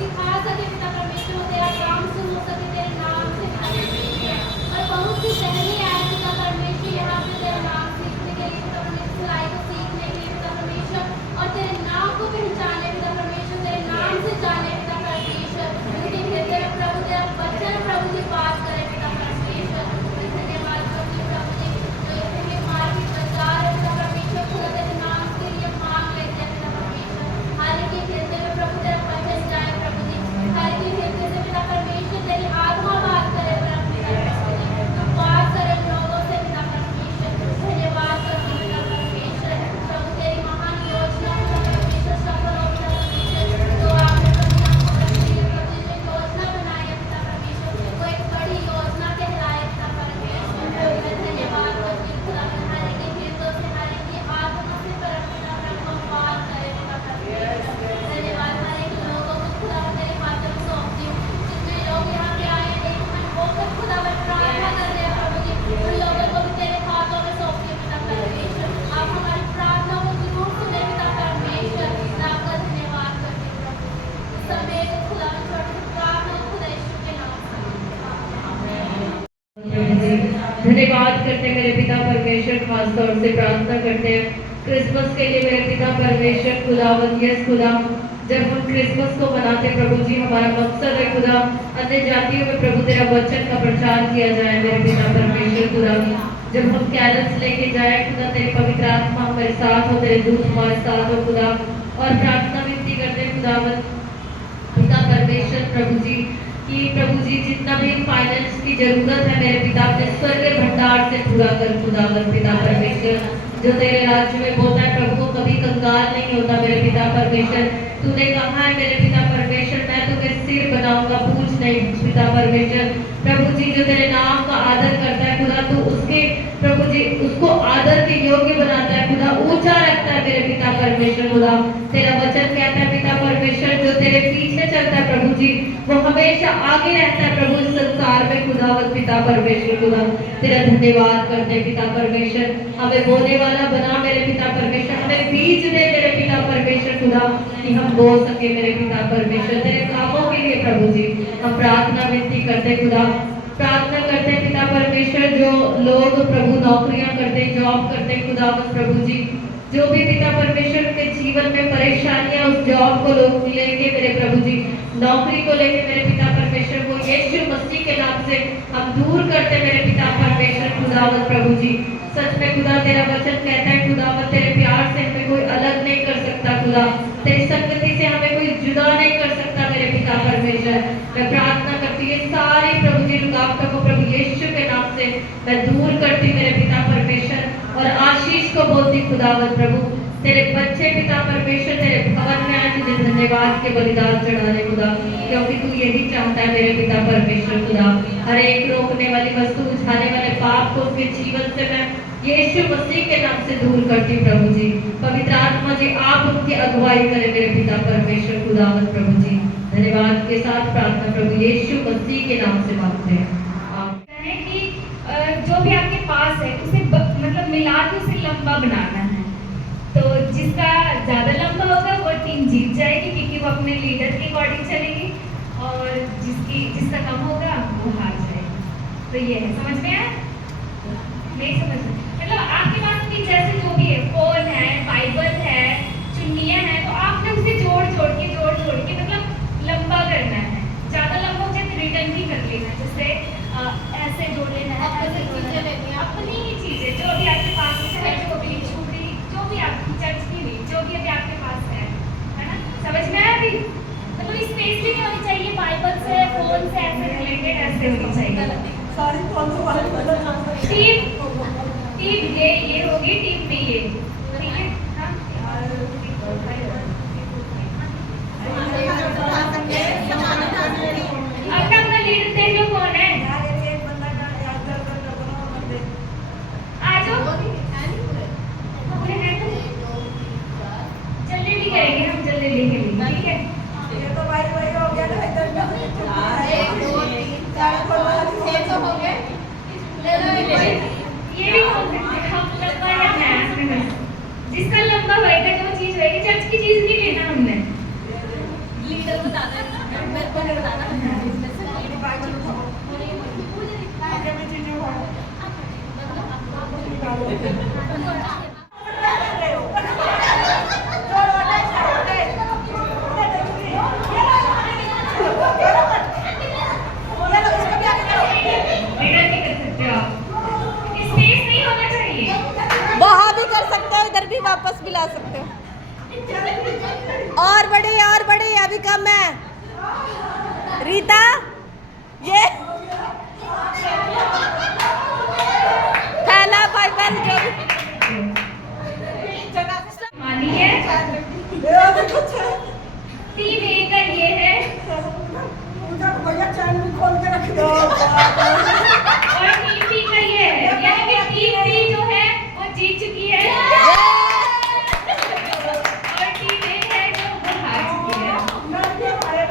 सिखा सके पिता परमेश्वर। जी। धन्यवाद करते हैं मेरे पिता परमेश्वर, खास तौर से प्रार्थना करते हैं क्रिसमस के लिए मेरे पिता परमेश्वर खुदावंद। यस खुदा, जब हम क्रिसमस को मनाते प्रभु जी, हमारा मकसद है खुदा अन्य जातियों में प्रभु तेरा वचन का प्रचार किया जाए मेरे पिता परमेश्वर खुदा। जब हम कैरल्स लेके जाए खुदा, तेरे पवित्र आत्मा हमारे साथ हो, तेरे दूत हमारे साथ हो खुदा। और प्रार्थना विनती करते हैं खुदावंद पिता परमेश्वर प्रभु जी कि प्रभु जी जितना भी फाइनेंस की जरूरत है मेरे पिता अपने स्वर्गीय भंडार से पूरा कर खुदावंद पिता परमेश्वर। जो तेरे राज्य में बोलता है प्रभु को कभी कंगाल नहीं होता मेरे पिता परमेश्वर। तूने कहा है मेरे पिता परमेश्वर, मैं तुम्हें सिर बनाऊंगा पूछ नहीं पिता परमेश्वर। प्रभु जी जो तेरे नाम का आदर करता है खुदा, तू उसके प्रभु जी उसको आदर के योग्य बनाता है खुदा, ऊंचा रखता है मेरे पिता परमेश्वर खुदा। तेरा वचन कहता है पिता परमेश्वर, जो तेरे पीछे चलता है प्रभु जी वो हमेशा आगे रहता है प्रभु इस संसार में खुदावंद पिता परमेश्वर खुदा। तेरा धन्यवाद करते हैं पिता परमेश्वर, हमें बोने वाला बना मेरे पिता परमेश्वर, हमें बीज दे मेरे पिता परमेश्वर खुदा कि हम बो सके मेरे पिता परमेश्वर तेरे कामों के लिए प्रभु जी। हम प्रार्थना विनती करते खुदा, प्रार्थना करते हैं पिता परमेश्वर जो लोग प्रभु नौकरियां करते जॉब करते खुदावंद प्रभु जी, जो भी पिता परमेश्वर के जीवन में परेशानियां उस जॉब को लोग लेके मेरे प्रभु जी, नौकरी को लेके मेरे पिता परमेश्वर को यीशु मसीह के नाम से हम दूर करते मेरे पिता परमेश्वर खुदावंद प्रभु जी। सच में खुदा तेरा वचन कहता है खुदावंद तेरे प्यार से हमें कोई अलग नहीं कर सकता खुदा, तेरी संगति से हमें कोई जुदा नहीं कर सकता मेरे पिता परमेश्वर। मैं प्रार्थना करती है सारी प्रभु जी रुकावटों को प्रभु यीशु के नाम से मैं दूर करती मेरे पिता परमेश्वर, और आशीष को बोलती खुदावंद प्रभु तेरे बच्चे पिता परमेश्वर तेरे भवन में आए तुझे धन्यवाद के बलिदान चढ़ाने खुदा, क्योंकि तू यही चाहता है मेरे पिता परमेश्वर खुदा। हर एक रोकने वाली वस्तु, उठाने वाले पाप को उसके जीवन से मैं यीशु मसीह के नाम से दूर करती प्रभु जी। पवित्र आत्मा जी आप उनकी अगुवाई करें मेरे पिता परमेश्वर खुदावंद प्रभु जी। धन्यवाद के साथ प्रार्थना प्रभु यीशु मसीह के नाम से मांगते हैं है कि जो भी आपके पास है उसे मतलब मिला के उसे लंबा बनाना है, तो जिसका ज्यादा लंबा होगा वो टीम जीत जाएगी क्योंकि वो अपने लीडर के अकॉर्डिंग चलेगी, और जिसका कम होगा वो हार जाएगी। तो ये है, समझ में आया? नहीं समझ में? मतलब आपके पास भी जैसे जो भी है, फोन है, बाइबल है, चुन्नियाँ हैं, तो आपने उसे जोड़ जोड़ के मतलब लंबा करना है। ज्यादा लंबा हो जाए तो रिटर्न भी कर लेना, जैसे ऐसे जोड़ लेना है, ऐसे चीजें लेनी है, अपनी ही चीजें जो भी आपके पास है, जो भी छुपड़ी, जो भी आपकी चर्च की नहीं, जो भी अभी आपके पास है ना? समझ में आया अभी? मतलब स्पेस भी नहीं होनी चाहिए, बाइबल से फोन से ऐसे रिलेटेड ऐसे होनी चाहिए। सारी कौन सी वाली टीम ये होगी, टीम में ये ठीक है। अपना लीडर देख लो कौन है, आ जाओ। जल्दी भी करेंगे हम, जल्दी लिखेंगे ठीक है। ये तो भाई वही हो गया ना, इधर का 1 2 3 4 5 6 हो गए। ये भी हो सकता है, हम लंबा या मैथ में जिसका लंबा होएगा जो चीज होएगी, चर्च की चीज नहीं लेना हमने। लीडर बता देना, मेरे को नहीं बताना। आगे में चीजें हो वहाँ भी कर सकते हो, इधर भी वापस भी ला सकते हो। और बड़े अभी कम है। रीता ये थैला बाइबल जो मानी है। टीम ए का ये है, भैया चैन भी खोल के रख दो। और टीम बी का ये है, यानी कि टीम बी जो है वो जीत चुकी है, और टीम ए है जो वो हार चुकी है।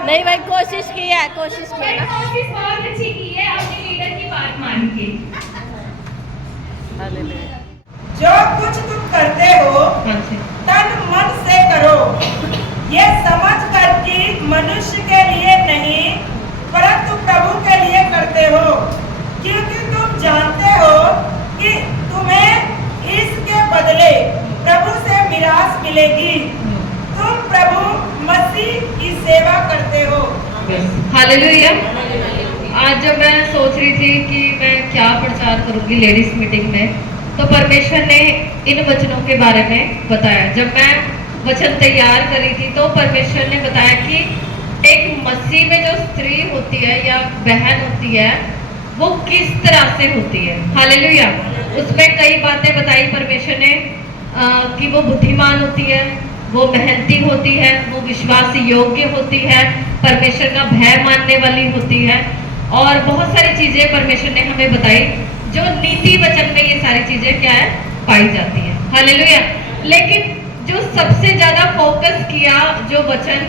नहीं भाई, कोशिश की है ना। कोशिश बहुत अच्छी की है, अपने लीडर की बात मान के। जो कुछ तुम करते हो तन मन से करो, ये समझ कर कि मनुष्य के लिए नहीं परंतु प्रभु के लिए करते हो, क्योंकि तुम जानते मिलेगी। तुम प्रभु मसीह की सेवा करते हो। हालेलुया। आज जब मैं सोच रही थी कि मैं क्या प्रचार करूंगी लेडीज मीटिंग में, तो परमेश्वर ने इन वचनों के बारे में बताया। जब मैं वचन तैयार कर रही थी तो परमेश्वर ने बताया कि एक मसीह में जो स्त्री होती है या बहन होती है वो किस तरह से होती है। हालेलुया। उसमें कई बातें बताई परमेश्वर ने कि वो बुद्धिमान होती है, वो मेहनती होती है, वो विश्वास योग्य होती है, परमेश्वर का भय मानने वाली होती है, और बहुत सारी चीजें परमेश्वर ने हमें बताई जो नीति वचन में ये सारी चीजें क्या है पाई जाती है। हालेलुया। लेकिन जो सबसे ज्यादा फोकस किया जो वचन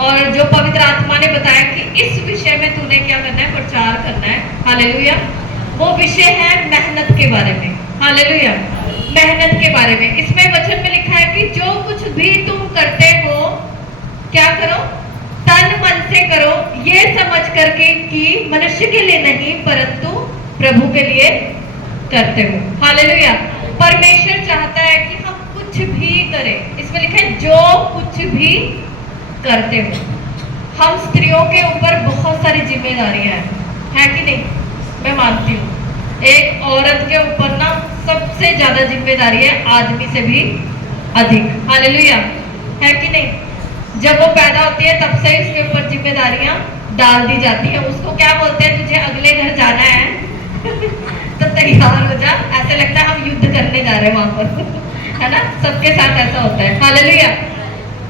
और जो पवित्र आत्मा ने बताया कि इस विषय में तूने क्या करना है, प्रचार करना है। हालेलुया। वो विषय है मेहनत के बारे में। हालेलुया। मेहनत के बारे में इसमें वचन में लिखा है कि जो कुछ भी तुम करते हो क्या करो, तन मन से करो, ये समझ करके कि मनुष्य के लिए नहीं परंतु प्रभु के लिए करते हो। हालेलुया। परमेश्वर चाहता है कि हम कुछ भी करें। इसमें लिखा है जो कुछ भी करते हो। हम स्त्रियों के ऊपर बहुत सारी जिम्मेदारियां है कि नहीं? मैं मानती हूँ एक औरत के ऊपर ना सबसे ज्यादा जिम्मेदारी है आदमी से भी अधिक। हालेलुया। है कि नहीं? जब वो पैदा होती है तब से उसके ऊपर जिम्मेदारियां डाल दी जाती है। उसको क्या बोलते हैं, तुझे अगले घर जाना है तो तैयार हो जा। ऐसे लगता है हम युद्ध करने जा रहे हैं वहां पर, है ना? सबके साथ ऐसा होता है। हालेलुया।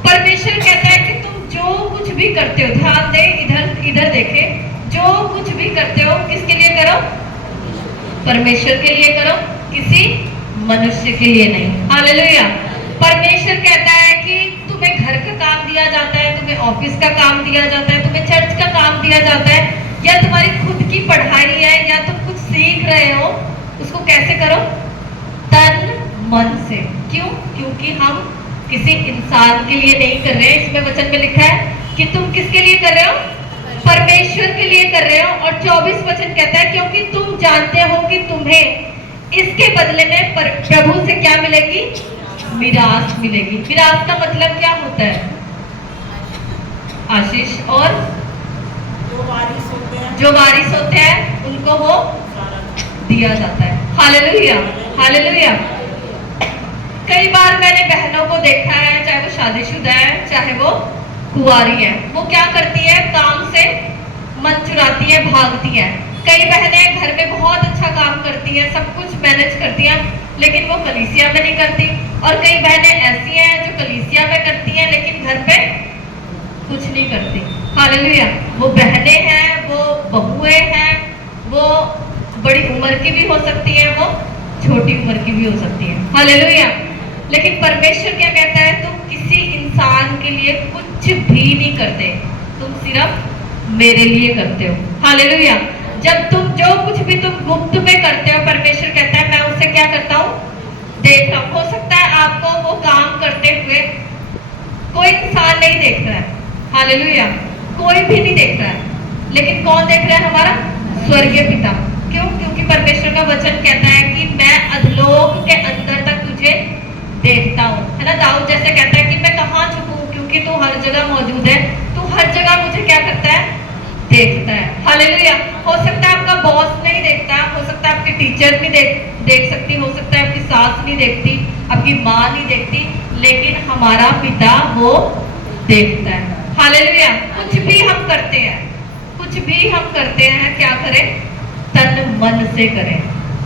परमेश्वर कहता है कि तुम जो कुछ भी करते हो, ध्यान दे, इधर देखे, जो कुछ भी करते हो किसके लिए करो? परमेश्वर के लिए करो, किसी मनुष्य के लिए नहीं। हालेलुया। परमेश्वर कहता है कि तुम्हें घर का काम दिया जाता है, तुम्हें ऑफिस का काम दिया जाता है, तुम्हें चर्च का काम दिया जाता है, या तुम्हारी खुद की पढ़ाई है, या तुम कुछ सीख रहे हो, उसको कैसे करो? तन मन से। क्यों? क्योंकि हम किसी इंसान के लिए नहीं कर रहे हैं। इसमें वचन में लिखा है कि तुम किसके लिए कर रहे हो? परमेश्वर के लिए कर रहे हो। और 24 वचन कहता है क्योंकि तुम जानते हो कि तुम्हें इसके बदले में प्रभु से क्या मिलेगी? मिरास मिलेगी। मिरास का मतलब क्या होता है? आशीष। और जो वारिस होते हैं उनको वो दिया जाता है। हालेलुया। हालेलुया। कई बार मैंने बहनों को देखा है, चाहे वो शादीशुदा है चाहे वो कुंवारी है, वो क्या करती है? काम से मन चुराती है, भागती है। कई बहनें घर में बहुत अच्छा काम करती हैं, सब कुछ मैनेज करती हैं, लेकिन वो कलीसिया में नहीं करती। और कई बहनें ऐसी हैं जो कलीसिया में करती हैं लेकिन घर पे कुछ नहीं करती। हालेलुया। वो बहनें हैं, वो बहुएं हैं, वो बड़ी उम्र की भी हो सकती हैं, वो छोटी उम्र की भी हो सकती है। हालेलुया। लेकिन परमेश्वर क्या कहता है? तुम किसी इंसान के लिए कुछ भी नहीं करते, तुम सिर्फ मेरे लिए करते हो। हालेलुया। जब तुम जो कुछ भी तुम गुप्त में करते हो, परमेश्वर कहता है मैं उसे क्या करता हूँ? देख रहा हूँ। हो सकता है आपको वो काम करते हुए कोई इंसान नहीं देख रहा है। हालेलुया। कोई भी नहीं देख रहा है, लेकिन कौन देख रहा है? हमारा स्वर्गीय पिता। क्यों? क्योंकि परमेश्वर का वचन कहता है कि मैं अधलोक के अंदर तक तुझे देखता हूँ, है ना? दाऊद जैसे कहता है कि मैं कहाँ छुपूं क्योंकि तू हर जगह मौजूद है, तू हर जगह मुझे क्या करता है? देखता है। हालेलुया। हो सकता है आपका बॉस नहीं देखता, हो सकता है आपकी टीचर नहीं देख सकती, हो सकता है आपकी सास नहीं देखती, आपकी माँ नहीं देखती, लेकिन हमारा पिता वो देखता है। हालेलुया। कुछ भी हम करते हैं, कुछ भी हम करते हैं, क्या करें? तन मन से करें।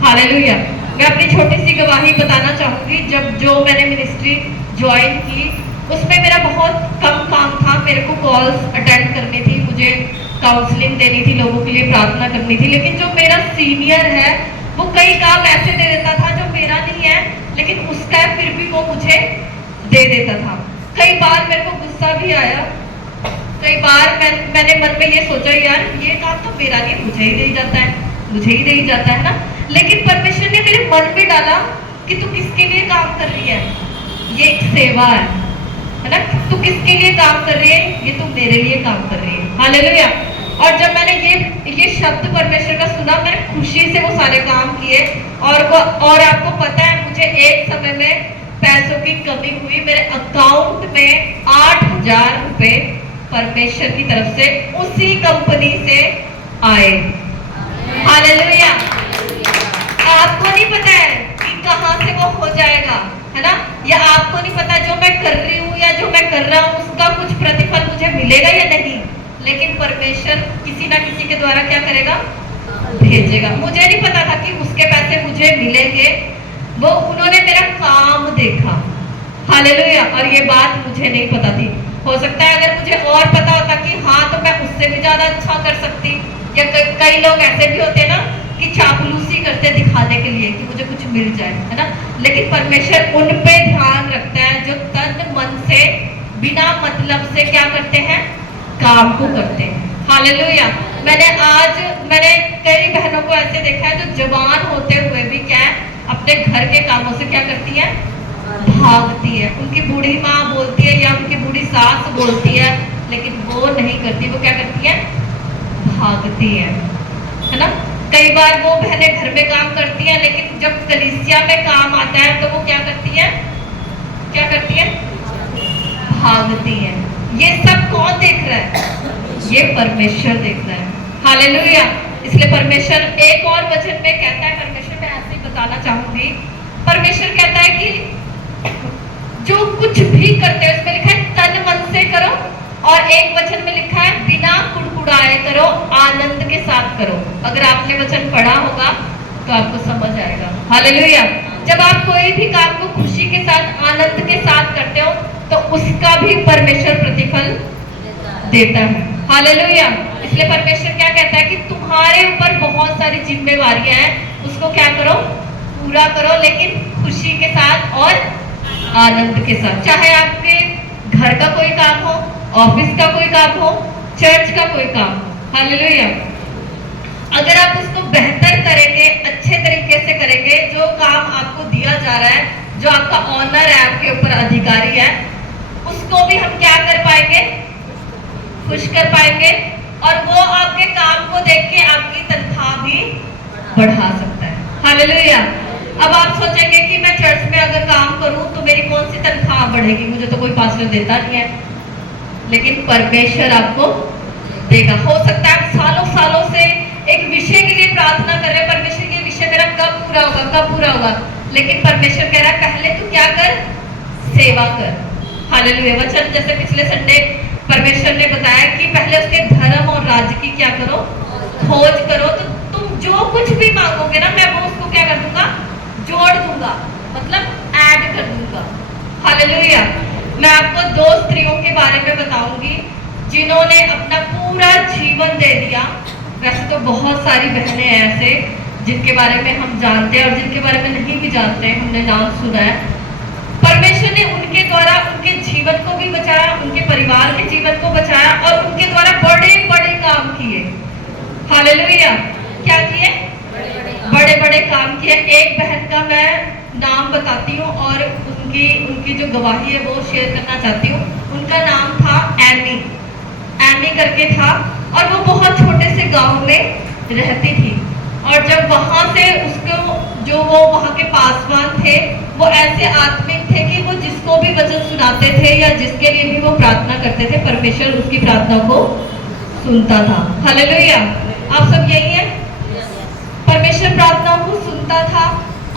हालेलुया। मैं अपनी छोटी सी गवाही बताना चाहूंगी। जब जो मैंने मिनिस्ट्री ज्वाइन की उसमें मेरा बहुत कम काम था। मेरे को कॉल्स अटेंड करनी थी, मुझे काउंसलिंग देनी थी, लोगों के लिए प्रार्थना करनी थी, लेकिन जो मेरा सीनियर है वो कई काम ऐसे दे देता था जो मेरा नहीं है, लेकिन उसका है, फिर भी वो मुझे दे देता था। कई बार मेरे को गुस्सा भी आया, कई बार मैंने मन में ये सोचा यार ये काम तो मेरा नहीं, मुझे ही दे जाता है, मुझे ही दे जाता है ना। लेकिन परमेश्वर ने मेरे मन में डाला कि तू किसके लिए काम कर रही है? ये एक सेवा है ना? तू किसके लिए काम कर रही है? ये तू मेरे लिए काम कर रही है। हालेलुया। और जब मैंने ये शब्द परमेश्वर का सुना, मैंने खुशी से वो सारे काम किए। और आपको पता है मुझे एक समय में पैसों की कमी हुई, मेरे अकाउंट में 8,000 रुपए परमेश्वर की तरफ से उसी कंपनी से आए। हालेलुया। आपको नहीं पता है कि कहां से वो हो जाएगा, है ना, या आपको नहीं पता जो मैं कर रही हूँ या जो मैं कर रहा हूँ उसका कुछ प्रतिफल मुझे मिलेगा या नहीं, लेकिन परमेश्वर किसी ना किसी के द्वारा क्या करेगा, भेजेगा। मुझे नहीं पता था कि उसके पैसे मुझे मिलेंगे, वो उन्होंने मेरा काम देखा। हालेलुया। और ये बात मुझे नहीं पता थी। हो सकता है अगर मुझे और पता होता कि हाँ तो मैं उससे भी ज्यादा अच्छा कर सकती, या कई लोग ऐसे भी होते हैं ना कि चापलूसी करते दिखाने के लिए कि मुझे कुछ मिल जाए, है ना, लेकिन परमेश्वर उन पे ध्यान रखता है जो तन मन से बिना मतलब से क्या करते हैं, काम को करते हैं। हालेलुया। मैंने कई बहनों को ऐसे देखा है जो जवान होते हुए भी क्या है, अपने घर के कामों से क्या करती है, भागती है। उनकी बूढ़ी माँ बोलती है या उनकी बूढ़ी सास बोलती है, लेकिन वो नहीं करती, वो क्या करती है, भागती है ना। कई बार वो बहनें घर में काम करती हैं, लेकिन जब कलीसिया में काम आता है तो वो क्या करती है, भागती है। ये सब कौन देख रहा है, ये परमेश्वर देख रहा है। हालेलुया। इसलिए परमेश्वर एक और वचन में कहता है, परमेश्वर मैं ऐसे ही बताना चाहूंगी, परमेश्वर कहता है कि जो कुछ भी करते हो उसमें लिखा है तन मन से करो, और एक वचन में लिखा है बिना कुड़कुड़ाए करो, आनंद के साथ करो। अगर आपने वचन पढ़ा होगा तो आपको समझ आएगा। हालेलुया। जब आप कोई भी काम को खुशी के साथ, आनंद के साथ करते हो तो उसका भी परमेश्वर प्रतिफल देता है। हालेलुया। इसलिए परमेश्वर क्या कहता है कि तुम्हारे ऊपर बहुत सारी जिम्मेवारियां हैं, उसको क्या करो, पूरा करो, लेकिन खुशी के साथ और आनंद के साथ। चाहे आपके घर का कोई काम हो, ऑफिस का कोई काम हो, चर्च का कोई काम हो। हालेलुया। अगर आप उसको बेहतर करेंगे, अच्छे तरीके से करेंगे, जो काम आपको दिया जा रहा है, जो आपका ऑनर है, आपके ऊपर अधिकारी है, उसको भी हम क्या कर पाएंगे, खुश कर पाएंगे, और वो आपके काम को देख के आपकी तनख्वाह भी बढ़ा सकता है। हालेलुया। अब आप सोचेंगे कि मैं चर्च में अगर काम करूं तो मेरी कौन सी तनख्वाह बढ़ेगी, मुझे तो कोई पास्टर देता नहीं है, लेकिन परमेश्वर आपको देगा। हो सकता है आप सालों सालों से एक विषय के लिए प्रार्थना कर रहे हैं, परमेश्वर ये विषय मेरा कब पूरा होगा, कब पूरा होगा, लेकिन परमेश्वर कह रहा है पहले तू क्या कर, सेवा कर। हालेलुया। वचन जैसे पिछले संडे परमेश्वर ने बताया कि पहले उसके धर्म और राज्य की क्या करो, खोज करो, तो तुम जो कुछ भी मांगोगे ना, मैं वो उसको क्या कर दूंगा, जोड़ दूंगा, मतलब ऐड कर दूंगा। हालेलुया। मैं आपको 2 स्त्रियों के बारे में बताऊंगी जिन्होंने अपना पूरा जीवन दे दिया। वैसे तो बहुत सारी बहनें हैं ऐसे जिनके बारे में हम जानते हैं और जिनके बारे में नहीं भी जानते हैं, हमने नाम सुना है। परमेश्वर ने उनके द्वारा उनके जीवन को भी बचाया, उनके परिवार के जीवन को बचाया, और उनके द्वारा बड़े बड़े काम किए। हालेलुया। क्या किए, बड़े बड़े काम किए। एक बहन का मैं नाम बताती हूँ और उनकी जो गवाही है वो शेयर करना चाहती हूँ। उनका नाम था एमी करके था, और वो बहुत छोटे से गांव में रहती थी। और जब वहां से उसको जो वो वहां के पासवान थे, वो ऐसे आत्मिक थे कि वो जिसको भी वचन सुनाते थे या जिसके लिए भी वो प्रार्थना करते थे, परमेश्वर उसकी प्रार्थना को सुनता था। हालेलुया। आप सब यही है, परमेश्वर प्रार्थनाओं को सुनता था।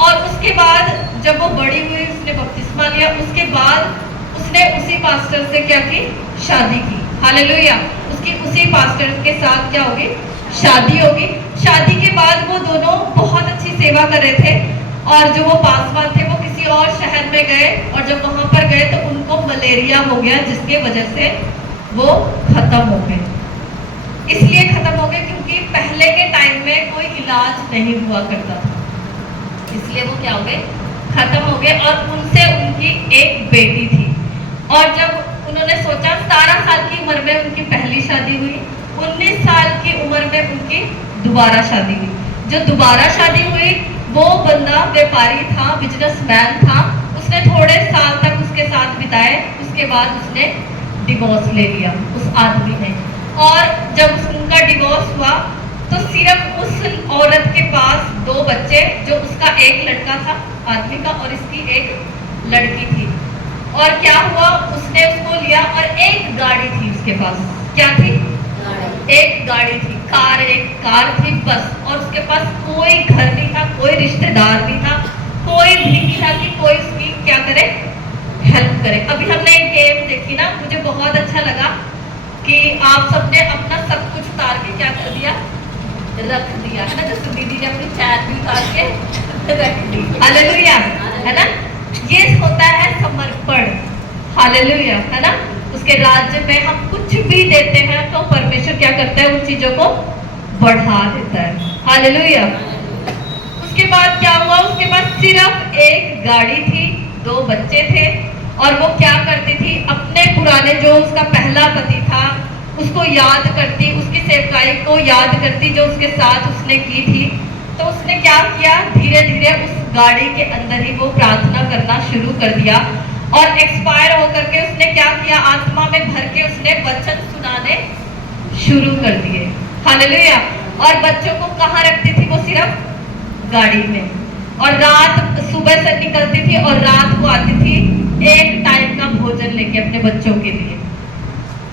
और उसके बाद जब वो बड़ी हुई, उसने बपतिस्मा लिया, उसके बाद उसने उसी पास्टर से क्या की, शादी की। हालेलुया। उसकी उसी पास्टर के साथ क्या होगी, शादी होगी। शादी के बाद वो दोनों बहुत अच्छी सेवा कर रहे थे, और जो वो पासवान थे वो किसी और शहर में गए, और जब वहां पर गए तो उनको मलेरिया हो गया, जिसके वजह से वो खत्म हो गए। इसलिए खत्म हो गए क्योंकि पहले के टाइम में कोई इलाज नहीं हुआ करता था, इसलिए वो क्या हो गए, खत्म हो गए। और उनसे उनकी एक बेटी थी, और जब उन्होंने सोचा, 17 साल की उम्र में उनकी पहली शादी हुई, 19 साल की उम्र में उनकी दोबारा शादी हुई। जो दोबारा शादी हुई वो बंदा व्यापारी था, बिजनेसमैन था, उसने थोड़े साल तक उसके साथ बिताए, उसके बाद उसने डिवोर्स ले लिया उस आदमी ने। और जब उनका डिवोर्स हुआ तो सिर्फ उस औरत के पास 2 बच्चे, जो उसका एक लड़का था आदमी का और इसकी एक लड़की थी। और क्या हुआ, उसने उसको लिया और एक गाड़ी थी उसके पास। क्या थी? एक गाड़ी थी, एक कार थी बस। और उसके पास कोई घर नहीं था, कोई रिश्तेदार नहीं था, कोई भी नहीं था कि कोई उसकी क्या करे, हेल्प करे। अभी हमने एक गेम देखी ना, मुझे बहुत अच्छा लगा कि आप सबने अपना सब कुछ उतार के क्या कर दिया, रख दिया, है ना। जो सुनी दी ने अपनी चैन भी उतार के रख दी। हालेलुया, है ना। ये होता है समर्पण। हालेलुया, है ना। उसके राज्य में हम कुछ भी देते हैं तो परमेश्वर क्या करता है, उन चीजों को बढ़ा देता है। हालेलुया। उसके बाद क्या हुआ, उसके पास सिर्फ एक गाड़ी थी, 2 बच्चे थे। और वो क्या करती थी, अपने पुराने जो उसका पहला पति था उसको याद करती, उसकी सेवकाई को याद करती जो उसके साथ उसने की थी। तो उसने क्या किया, धीरे धीरे उस गाड़ी के अंदर ही वो प्रार्थना करना शुरू कर दिया। और एक्सपायर होकर के उसने क्या किया, आत्मा में भर के उसने वचन सुनाने शुरू कर दिए। हालेलुया। और बच्चों को कहाँ रखती थी वो, सिर्फ गाड़ी में। और रात सुबह से निकलती थी और रात को आती थी, एक टाइम का भोजन लेके अपने बच्चों के लिए,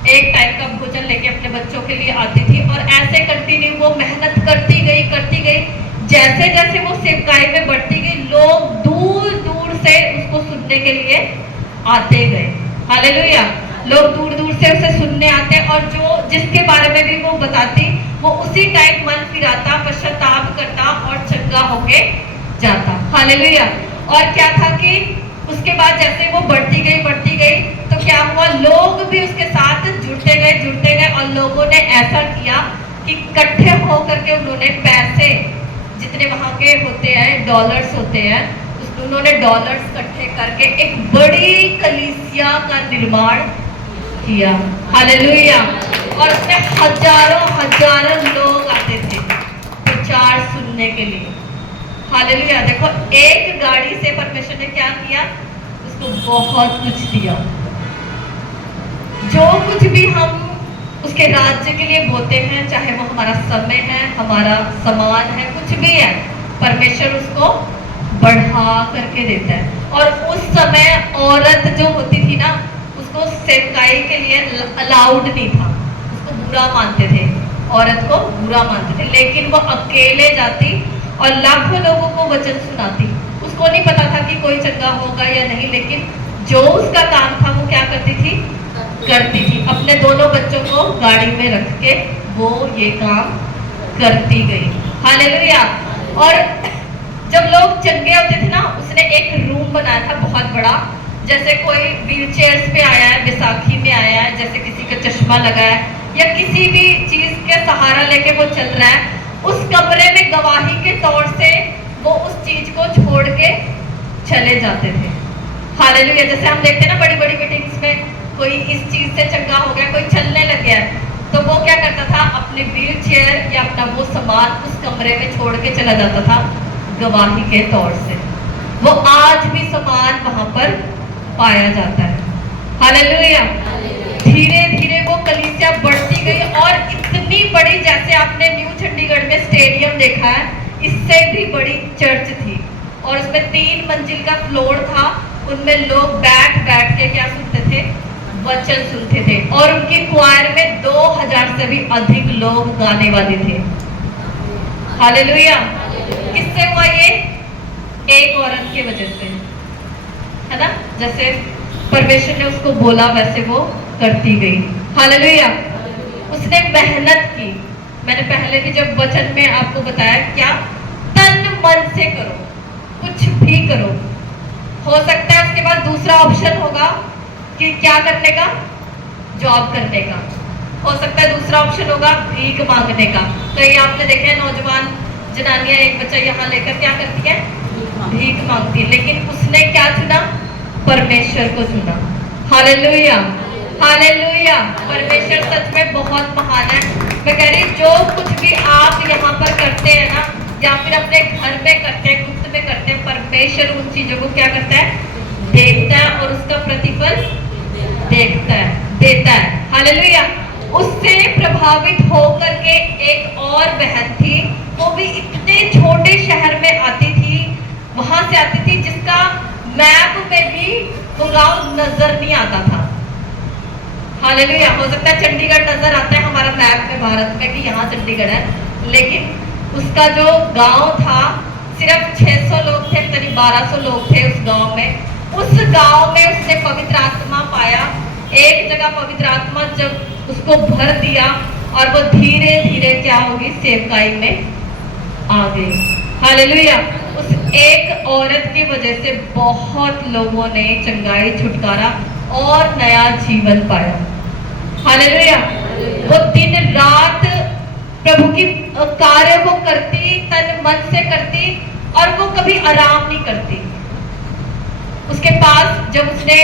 एक टाइम का भोजन लेके अपने बच्चों के लिए आती थी। और ऐसे कंटिन्यू वो मेहनत करती गई। जैसे जैसे वो सेवकाई में बढ़ती गई, लोग दूर दूर से उसको सुनने के लिए आते गए। हालेलुया। लोग दूर दूर से उसे सुनने आते, और जो जिसके बारे में भी वो बताती वो उसी टाइम मन फिराता, पश्चाताप करता और चंगा होके जाता। हालेलुया। और क्या था कि उसके बाद जैसे वो बढ़ती गई तो क्या हुआ, लोग भी उसके साथ जुड़ते गए। और लोगों ने ऐसा किया कि इकट्ठे होकर के उन्होंने पैसे, जितने वहां के होते हैं, डॉलर्स होते हैं, उन्होंने डॉलर्स इकट्ठे करके एक बड़ी कलीसिया का निर्माण किया। हालेलुया। और उसमें हजारों लोग आते थे प्रचार सुनने के लिए। हालेलुया। देखो, एक गाड़ी से परमेश्वर ने क्या किया, उसको बहुत कुछ दिया। जो कुछ भी हम उसके राज्य के लिए बोते हैं, चाहे वो हमारा समय है, हमारा सामान है, कुछ भी है, परमेश्वर उसको बढ़ा करके देता है। और उस समय औरत जो होती थी ना, उसको सेवकाई के लिए अलाउड नहीं था, उसको बुरा मानते थे, औरत को बुरा मानते थे। लेकिन वो अकेले जाती और लाखों लोगों को वचन सुनाती। उसको नहीं पता था कि कोई चंगा होगा या नहीं, लेकिन जो उसका काम था वो क्या करती थी, अपने दोनों बच्चों को गाड़ी में रख के वो ये काम करती गई। हालेलुया। और जब लोग चंगे होते थे ना, उसने एक रूम बनाया था बहुत बड़ा। जैसे कोई व्हील चेयर्स पे आया है, बैसाखी में आया है, जैसे किसी का चश्मा लगा है या किसी भी चीज के सहारा लेके वो चल रहा है, उस कमरे में गवाही के तौर से वो उस चीज को छोड़ के चले जाते थे। हालेलुया। जैसे हम देखते हैं ना बड़ी बड़ी मीटिंग्स में, कोई इस चीज से चंगा हो गया, कोई चलने लग गया, तो वो क्या करता था, अपने व्हील चेयर या अपना वो सामान उस कमरे में छोड़ के चला जाता था गवाही के तौर से। वो आज भी सामान वहां पर पाया जाता है। हालेलुया। धीरे धीरे वो कलीसिया बढ़ती गई और इतनी बड़ी, जैसे आपने न्यू चंडीगढ़ में स्टेडियम देखा है, इससे भी बड़ी चर्च थी। और उसमें 3 मंजिल का फ्लोर था, उनमें लोग बैठ के क्या सुनते थे, वचन सुनते थे। और उनकी क्वायर में 2000 से भी अधिक लोग गाने वाले थे। हालेलुया। किससे हुआ ये? एक औरत की वजह से, है ना। जैसे परमेश्वर ने उसको बोला वैसे वो करती गई। हालेलुया। उसने मेहनत की। मैंने पहले भी जब वचन में आपको बताया, क्या तन मन से करो, कुछ भी करो। हो सकता है उसके बाद दूसरा ऑप्शन होगा कि क्या करने का, जॉब करने का। हो सकता है दूसरा ऑप्शन होगा भीख मांगने का। तो ये आपने देखा है, नौजवान जनानियां एक बच्चा यहाँ लेकर क्या करती है, भीख मांगती है। लेकिन उसने क्या चुना, परमेश्वर को चुना। हालेलुया। हालेलुया। परमेश्वर सच में बहुत महान है। मैं कह रही, जो कुछ भी आप यहाँ पर करते हैं ना, या फिर अपने घर में करते हैं, गुप्त में करते हैं, परमेश्वर उन चीजों को क्या करता है, देखता है और उसका प्रतिफल देखता है, देता है। हालेलुया। उससे प्रभावित होकर के एक और बहन थी, वो भी इतने छोटे शहर में आती थी, वहां से आती थी, जिसका मैप में भी वो गांव नजर नहीं आता था। हालेलुया। हो सकता है चंडीगढ़ नजर आता है हमारा मैप में भारत में कि यहाँ चंडीगढ़ है, लेकिन उसका जो गांव था सिर्फ 600 लोग थे, करीब 1200 लोग थे उस गांव में। उस गांव में उसने पवित्र आत्मा पाया। एक जगह पवित्र आत्मा जब उसको भर दिया और वो धीरे धीरे क्या होगी, सेवकाई में आ गई। हालेलुया। उस एक औरत की वजह से बहुत लोगों ने चंगाई, छुटकारा और नया जीवन पाया। हालेलुया। वो दिन रात प्रभु की कार्य वो करती, तन मन से करती और वो कभी आराम नहीं करती। उसके पास जब उसने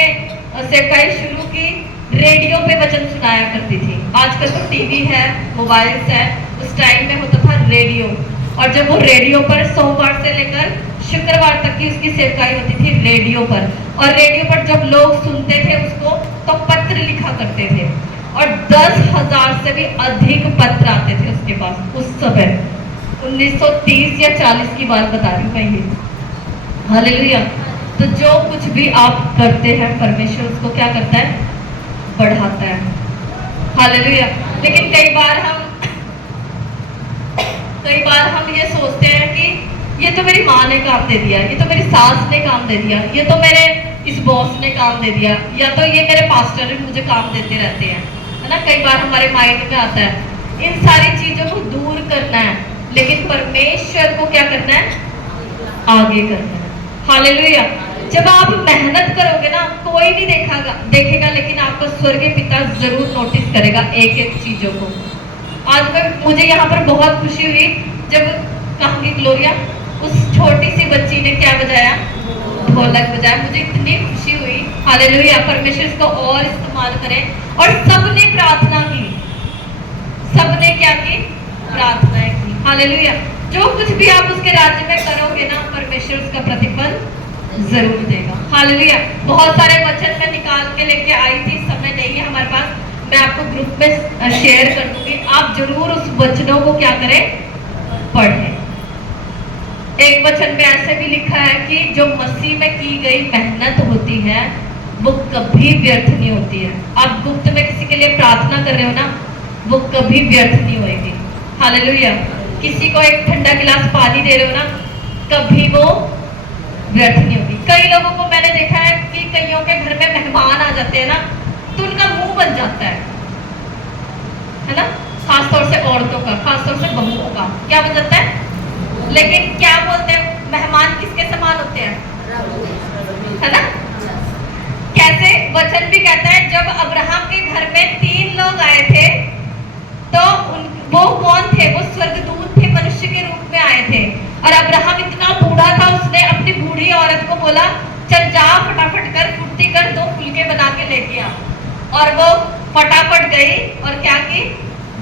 सेवकाई शुरू की, रेडियो पे वचन सुनाया करती थी। आजकल तो टीवी है, मोबाइल्स है, उस टाइम में होता था रेडियो। और जब वो रेडियो पर सोमवार से लेकर शुक्रवार तक की उसकी सेवकाई होती थी रेडियो पर, और रेडियो पर जब लोग सुनते थे उसको तो पत्र लिखा करते थे, और 10,000 से भी अधिक पत्र आते थे उसके पास उस समय। 1930 या 40 की बात बता रही हूँ मैं ये। हालेलुया। तो जो कुछ भी आप करते हैं परमेश्वर उसको क्या करता है, बढ़ाता है। हालेलुया। लेकिन कई बार हम ये सोचते हैं कि ये तो मेरी माँ ने काम दे दिया, ये तो मेरी सास ने काम दे दिया, ये तो मेरे इस बॉस ने काम दे दिया, या तो ये मेरे पास्टर ने मुझे काम देते रहते हैं, है ना। कई बार हमारे माइंड में आता है। इन सारी चीजों को दूर करना है, लेकिन परमेश्वर को क्या करना है, आगे करना है। हालेलुया। जब आप मेहनत करोगे ना, कोई नहीं देखेगा, लेकिन आपका स्वर्गीय पिता जरूर नोटिस करेगा एक एक चीजों को। आज मुझे यहाँ पर बहुत खुशी हुई जब कहूँगी ग्लोरिया, उस छोटी सी बच्ची ने क्या बजाया, ढोलक बजाया। मुझे इतनी खुशी हुई। हालेलुया। परमेश्वर इसको और इस्तेमाल करें। और सबने प्रार्थना की, सबने क्या की, प्रार्थनाएं की। हालेलुया। जो कुछ भी आप उसके राज्य में करोगे ना, परमेश्वर उसका प्रतिफल जरूर देगा। हालेलुया। बहुत सारे वचन मैं निकाल के लेके आई थी, समय नहीं है हमारे पास, मैं आपको ग्रुप में शेयर कर दूंगी। आप जरूर उस वचनों को क्या करें, पढ़ें। एक वचन में ऐसे भी लिखा है कि जो मसीह में की गई मेहनत होती है वो कभी व्यर्थ नहीं होती है। आप गुप्त में किसी के लिए प्रार्थना कर रहे हो ना, वो कभी व्यर्थ नहीं होगी। हालेलुया। किसी को एक ठंडा गिलास पानी दे रहे हो ना, कभी वो व्यर्थ नहीं होगी। कई लोगों को मैंने देखा है कि कईयों के घर में मेहमान आ जाते हैं ना, तो उनका मुंह बन जाता है ना। खासतौर से औरतों का, खासतौर से बहुओं का क्या बन जाता है। लेकिन क्या बोलते हैं, मेहमान किसके समान होते हैं, है ना। कैसे वचन भी कहता है, जब अब्राहम के घर में 3 लोग आए थे तो वो कौन थे, वो स्वर्गदूत थे, मनुष्य के रूप में आए थे। और अब्राहम इतना बूढ़ा था, उसने अपनी बूढ़ी औरत को बोला, चल जा फटाफट कर, फुर्ती कर, 2 फुलके बना के लेके आ। और वो फटाफट गई और क्या की,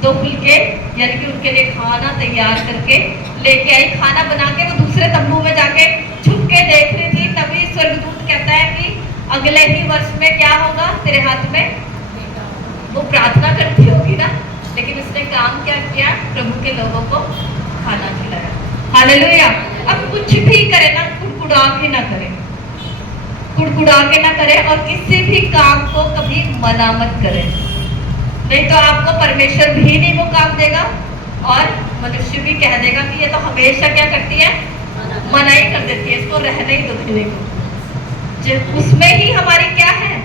2 फुलके यानी कि उनके लिए खाना तैयार करके लेके आई। खाना बना के वो दूसरे तंबू में जाके छुप के देख रही थी। तभी स्वर्गदूत कहता है कि अगले ही वर्ष में क्या होगा तेरे हाथ में। वो प्रार्थना करती होगी ना, लेकिन उसने काम क्या किया, प्रभु के लोगों को खाना खिलाया। हालेलुया। अब कुछ भी करे ना, कुड़कुड़ा के ना करे, कुड़कुड़ा के ना करे, और किसी भी काम को कभी मना मत करे, नहीं तो आपको परमेश्वर भी नहीं वो काम देगा और मनुष्य भी कह देगा कि ये तो हमेशा क्या करती है, मना ही कर देती है, इसको रहने ही दो देने को। उसमें ही हमारी क्या है,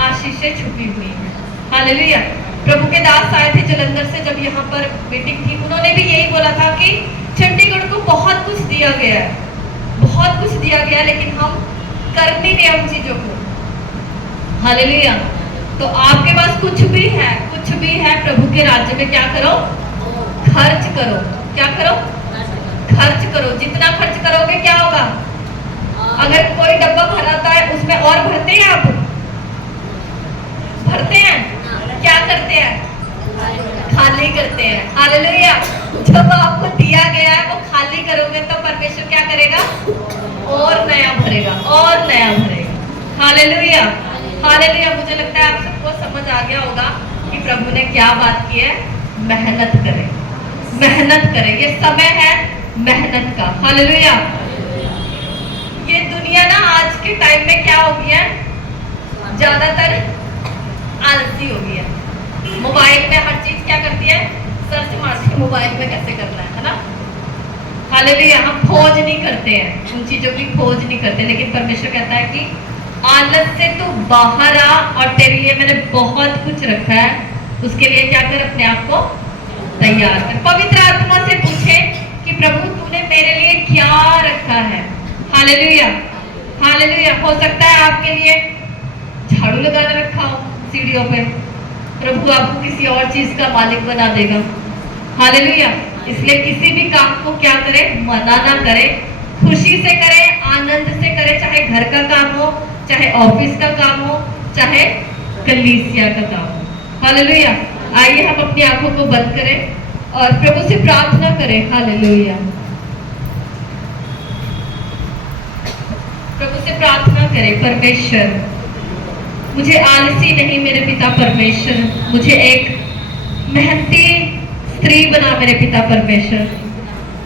आशीषें छुपी हुई है। हालेलुया। प्रभु के दास आए थे जलंधर से, जब यहाँ पर मीटिंग थी, उन्होंने भी यही बोला था कि चंडीगढ़ को बहुत कुछ दिया गया है, बहुत कुछ दिया गया, लेकिन हम कर नहीं रहे उन चीजों को। हालेलुया। तो आपके पास कुछ भी है, कुछ भी है, प्रभु के राज्य में क्या करो, खर्च करो। क्या करो, खर्च करो। जितना खर्च करोगे क्या होगा, अगर कोई डब्बा भराता है उसमें और भरते हैं, आप भरते हैं, क्या करते हैं, खाली करते हैं। हालेलुया। जब आपको दिया गया है वो खाली करोगे तो परमेश्वर क्या करेगा, और नया भरेगा, और नया भरेगा। हालेलुया। हालेलुया। मुझे लगता है आप सबको समझ आ गया होगा कि प्रभु ने क्या बात की है। मेहनत करें, मेहनत करें, ये समय है मेहनत का। हालेलुया। ये दुनिया ना आज के टाइम में क्या हो गई है, ज्यादातर आलसी हो गई है। मोबाइल में हर चीज क्या करती है, सर्च मारती है मोबाइल में कैसे करना है ना। हालेलुया। हम खोज नहीं करते हैं, उन चीजों की खोज नहीं करते, लेकिन परमेश्वर कहता है कि आलस से तू बाहर आ और तेरे लिए मैंने बहुत कुछ रखा है, उसके लिए क्या कर, अपने आप को तैयार कर। पवित्र आत्मा से पूछे कि प्रभु तूने मेरे लिए क्या रखा है। Hallelujah, hallelujah. हो सकता है आपके लिए झाड़ू लगाना रखा हो सीढ़ियों पे, प्रभु आपको किसी और चीज का मालिक बना देगा। हालेलुया। इसलिए किसी भी काम को क्या करे, मना ना करे, खुशी से करे, आनंद से करे, चाहे घर का काम हो, चाहे ऑफिस का काम हो, चाहे कलीसिया का काम हो। हालेलुया। आइए हम अपनी आंखों को बंद करें और प्रभु से प्रार्थना करें। हालेलुया। प्रभु से प्रार्थना करें, परमेश्वर मुझे आलसी नहीं मेरे पिता परमेश्वर, मुझे एक मेहनती स्त्री बना मेरे पिता परमेश्वर,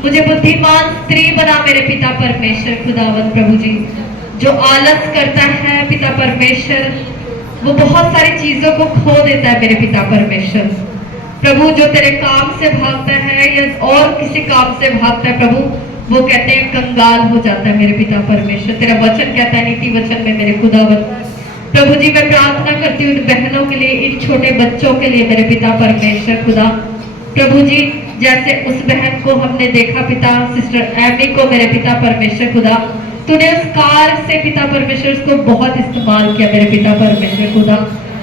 मुझे बुद्धिमान स्त्री बना मेरे पिता परमेश्वर। खुदावंद प्रभु जी, जो आलस करता है पिता परमेश्वर, वो बहुत सारी चीजों को खो देता है मेरे पिता परमेश्वर। प्रभु जो तेरे काम से भागता है या और किसी काम से भागता है प्रभु, वो कहते हैं कंगाल हो जाता है मेरे पिता परमेश्वर। तेरा वचन कहता है नीति वचन में मेरे खुदावंद प्रभु जी, मैं प्रार्थना करती हूँ इन बहनों के लिए, इन छोटे बच्चों के लिए मेरे पिता परमेश्वर। खुदा प्रभु जी, जैसे उस बहन को हमने देखा पिता, सिस्टर एमी को मेरे पिता परमेश्वर, खुदा तूने उस कार से पिता परमेश्वर उसको बहुत इस्तेमाल किया मेरे पिता परमेश्वर। खुदा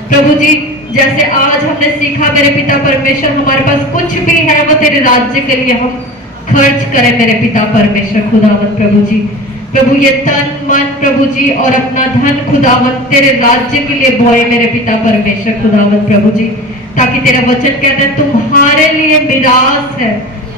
प्रभु जी, जैसे आज हमने सीखा मेरे पिता परमेश्वर, हमारे पास कुछ भी है वो तेरे राज्य के लिए हम खर्च करें मेरे पिता परमेश्वर। खुदावंत प्रभु जी, प्रभु ये तन मन प्रभु जी और अपना धन खुदावंत तेरे राज्य के लिए बोए मेरे पिता परमेश्वर। खुदावंत प्रभु जी, ताकि तेरा वचन कहता है तुम्हारे लिए मिरास है,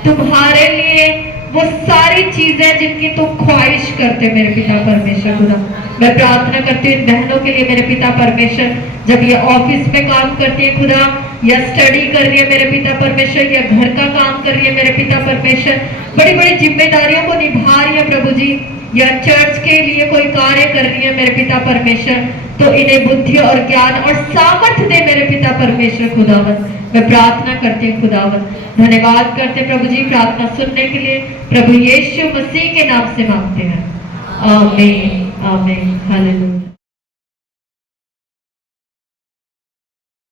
तुम्हारे लिए वो सारी चीजें जिनकी तुम ख्वाहिश करते मेरे पिता परमेश्वर। खुदा मैं प्रार्थना करती हूँ इन बहनों के लिए मेरे पिता परमेश्वर, जब ये ऑफिस में काम करती है खुदा, या स्टडी कर रही है मेरे पिता परमेश्वर, या घर का काम कर रही है मेरे पिता परमेश्वर, बड़ी बड़ी जिम्मेदारियों को निभा रही है प्रभु जी, या चर्च के लिए कोई कार्य कर रही है मेरे पिता परमेश्वर, तो इन्हें बुद्धि और ज्ञान और सामर्थ्य दे मेरे पिता परमेश्वर। खुदावन मैं प्रार्थना करती हूँ खुदावन, धन्यवाद करते प्रभु जी, प्रार्थना सुनने के लिए प्रभु यीशु मसीह के नाम से मांगते हैं, आमीन आमीन। हालेलुया।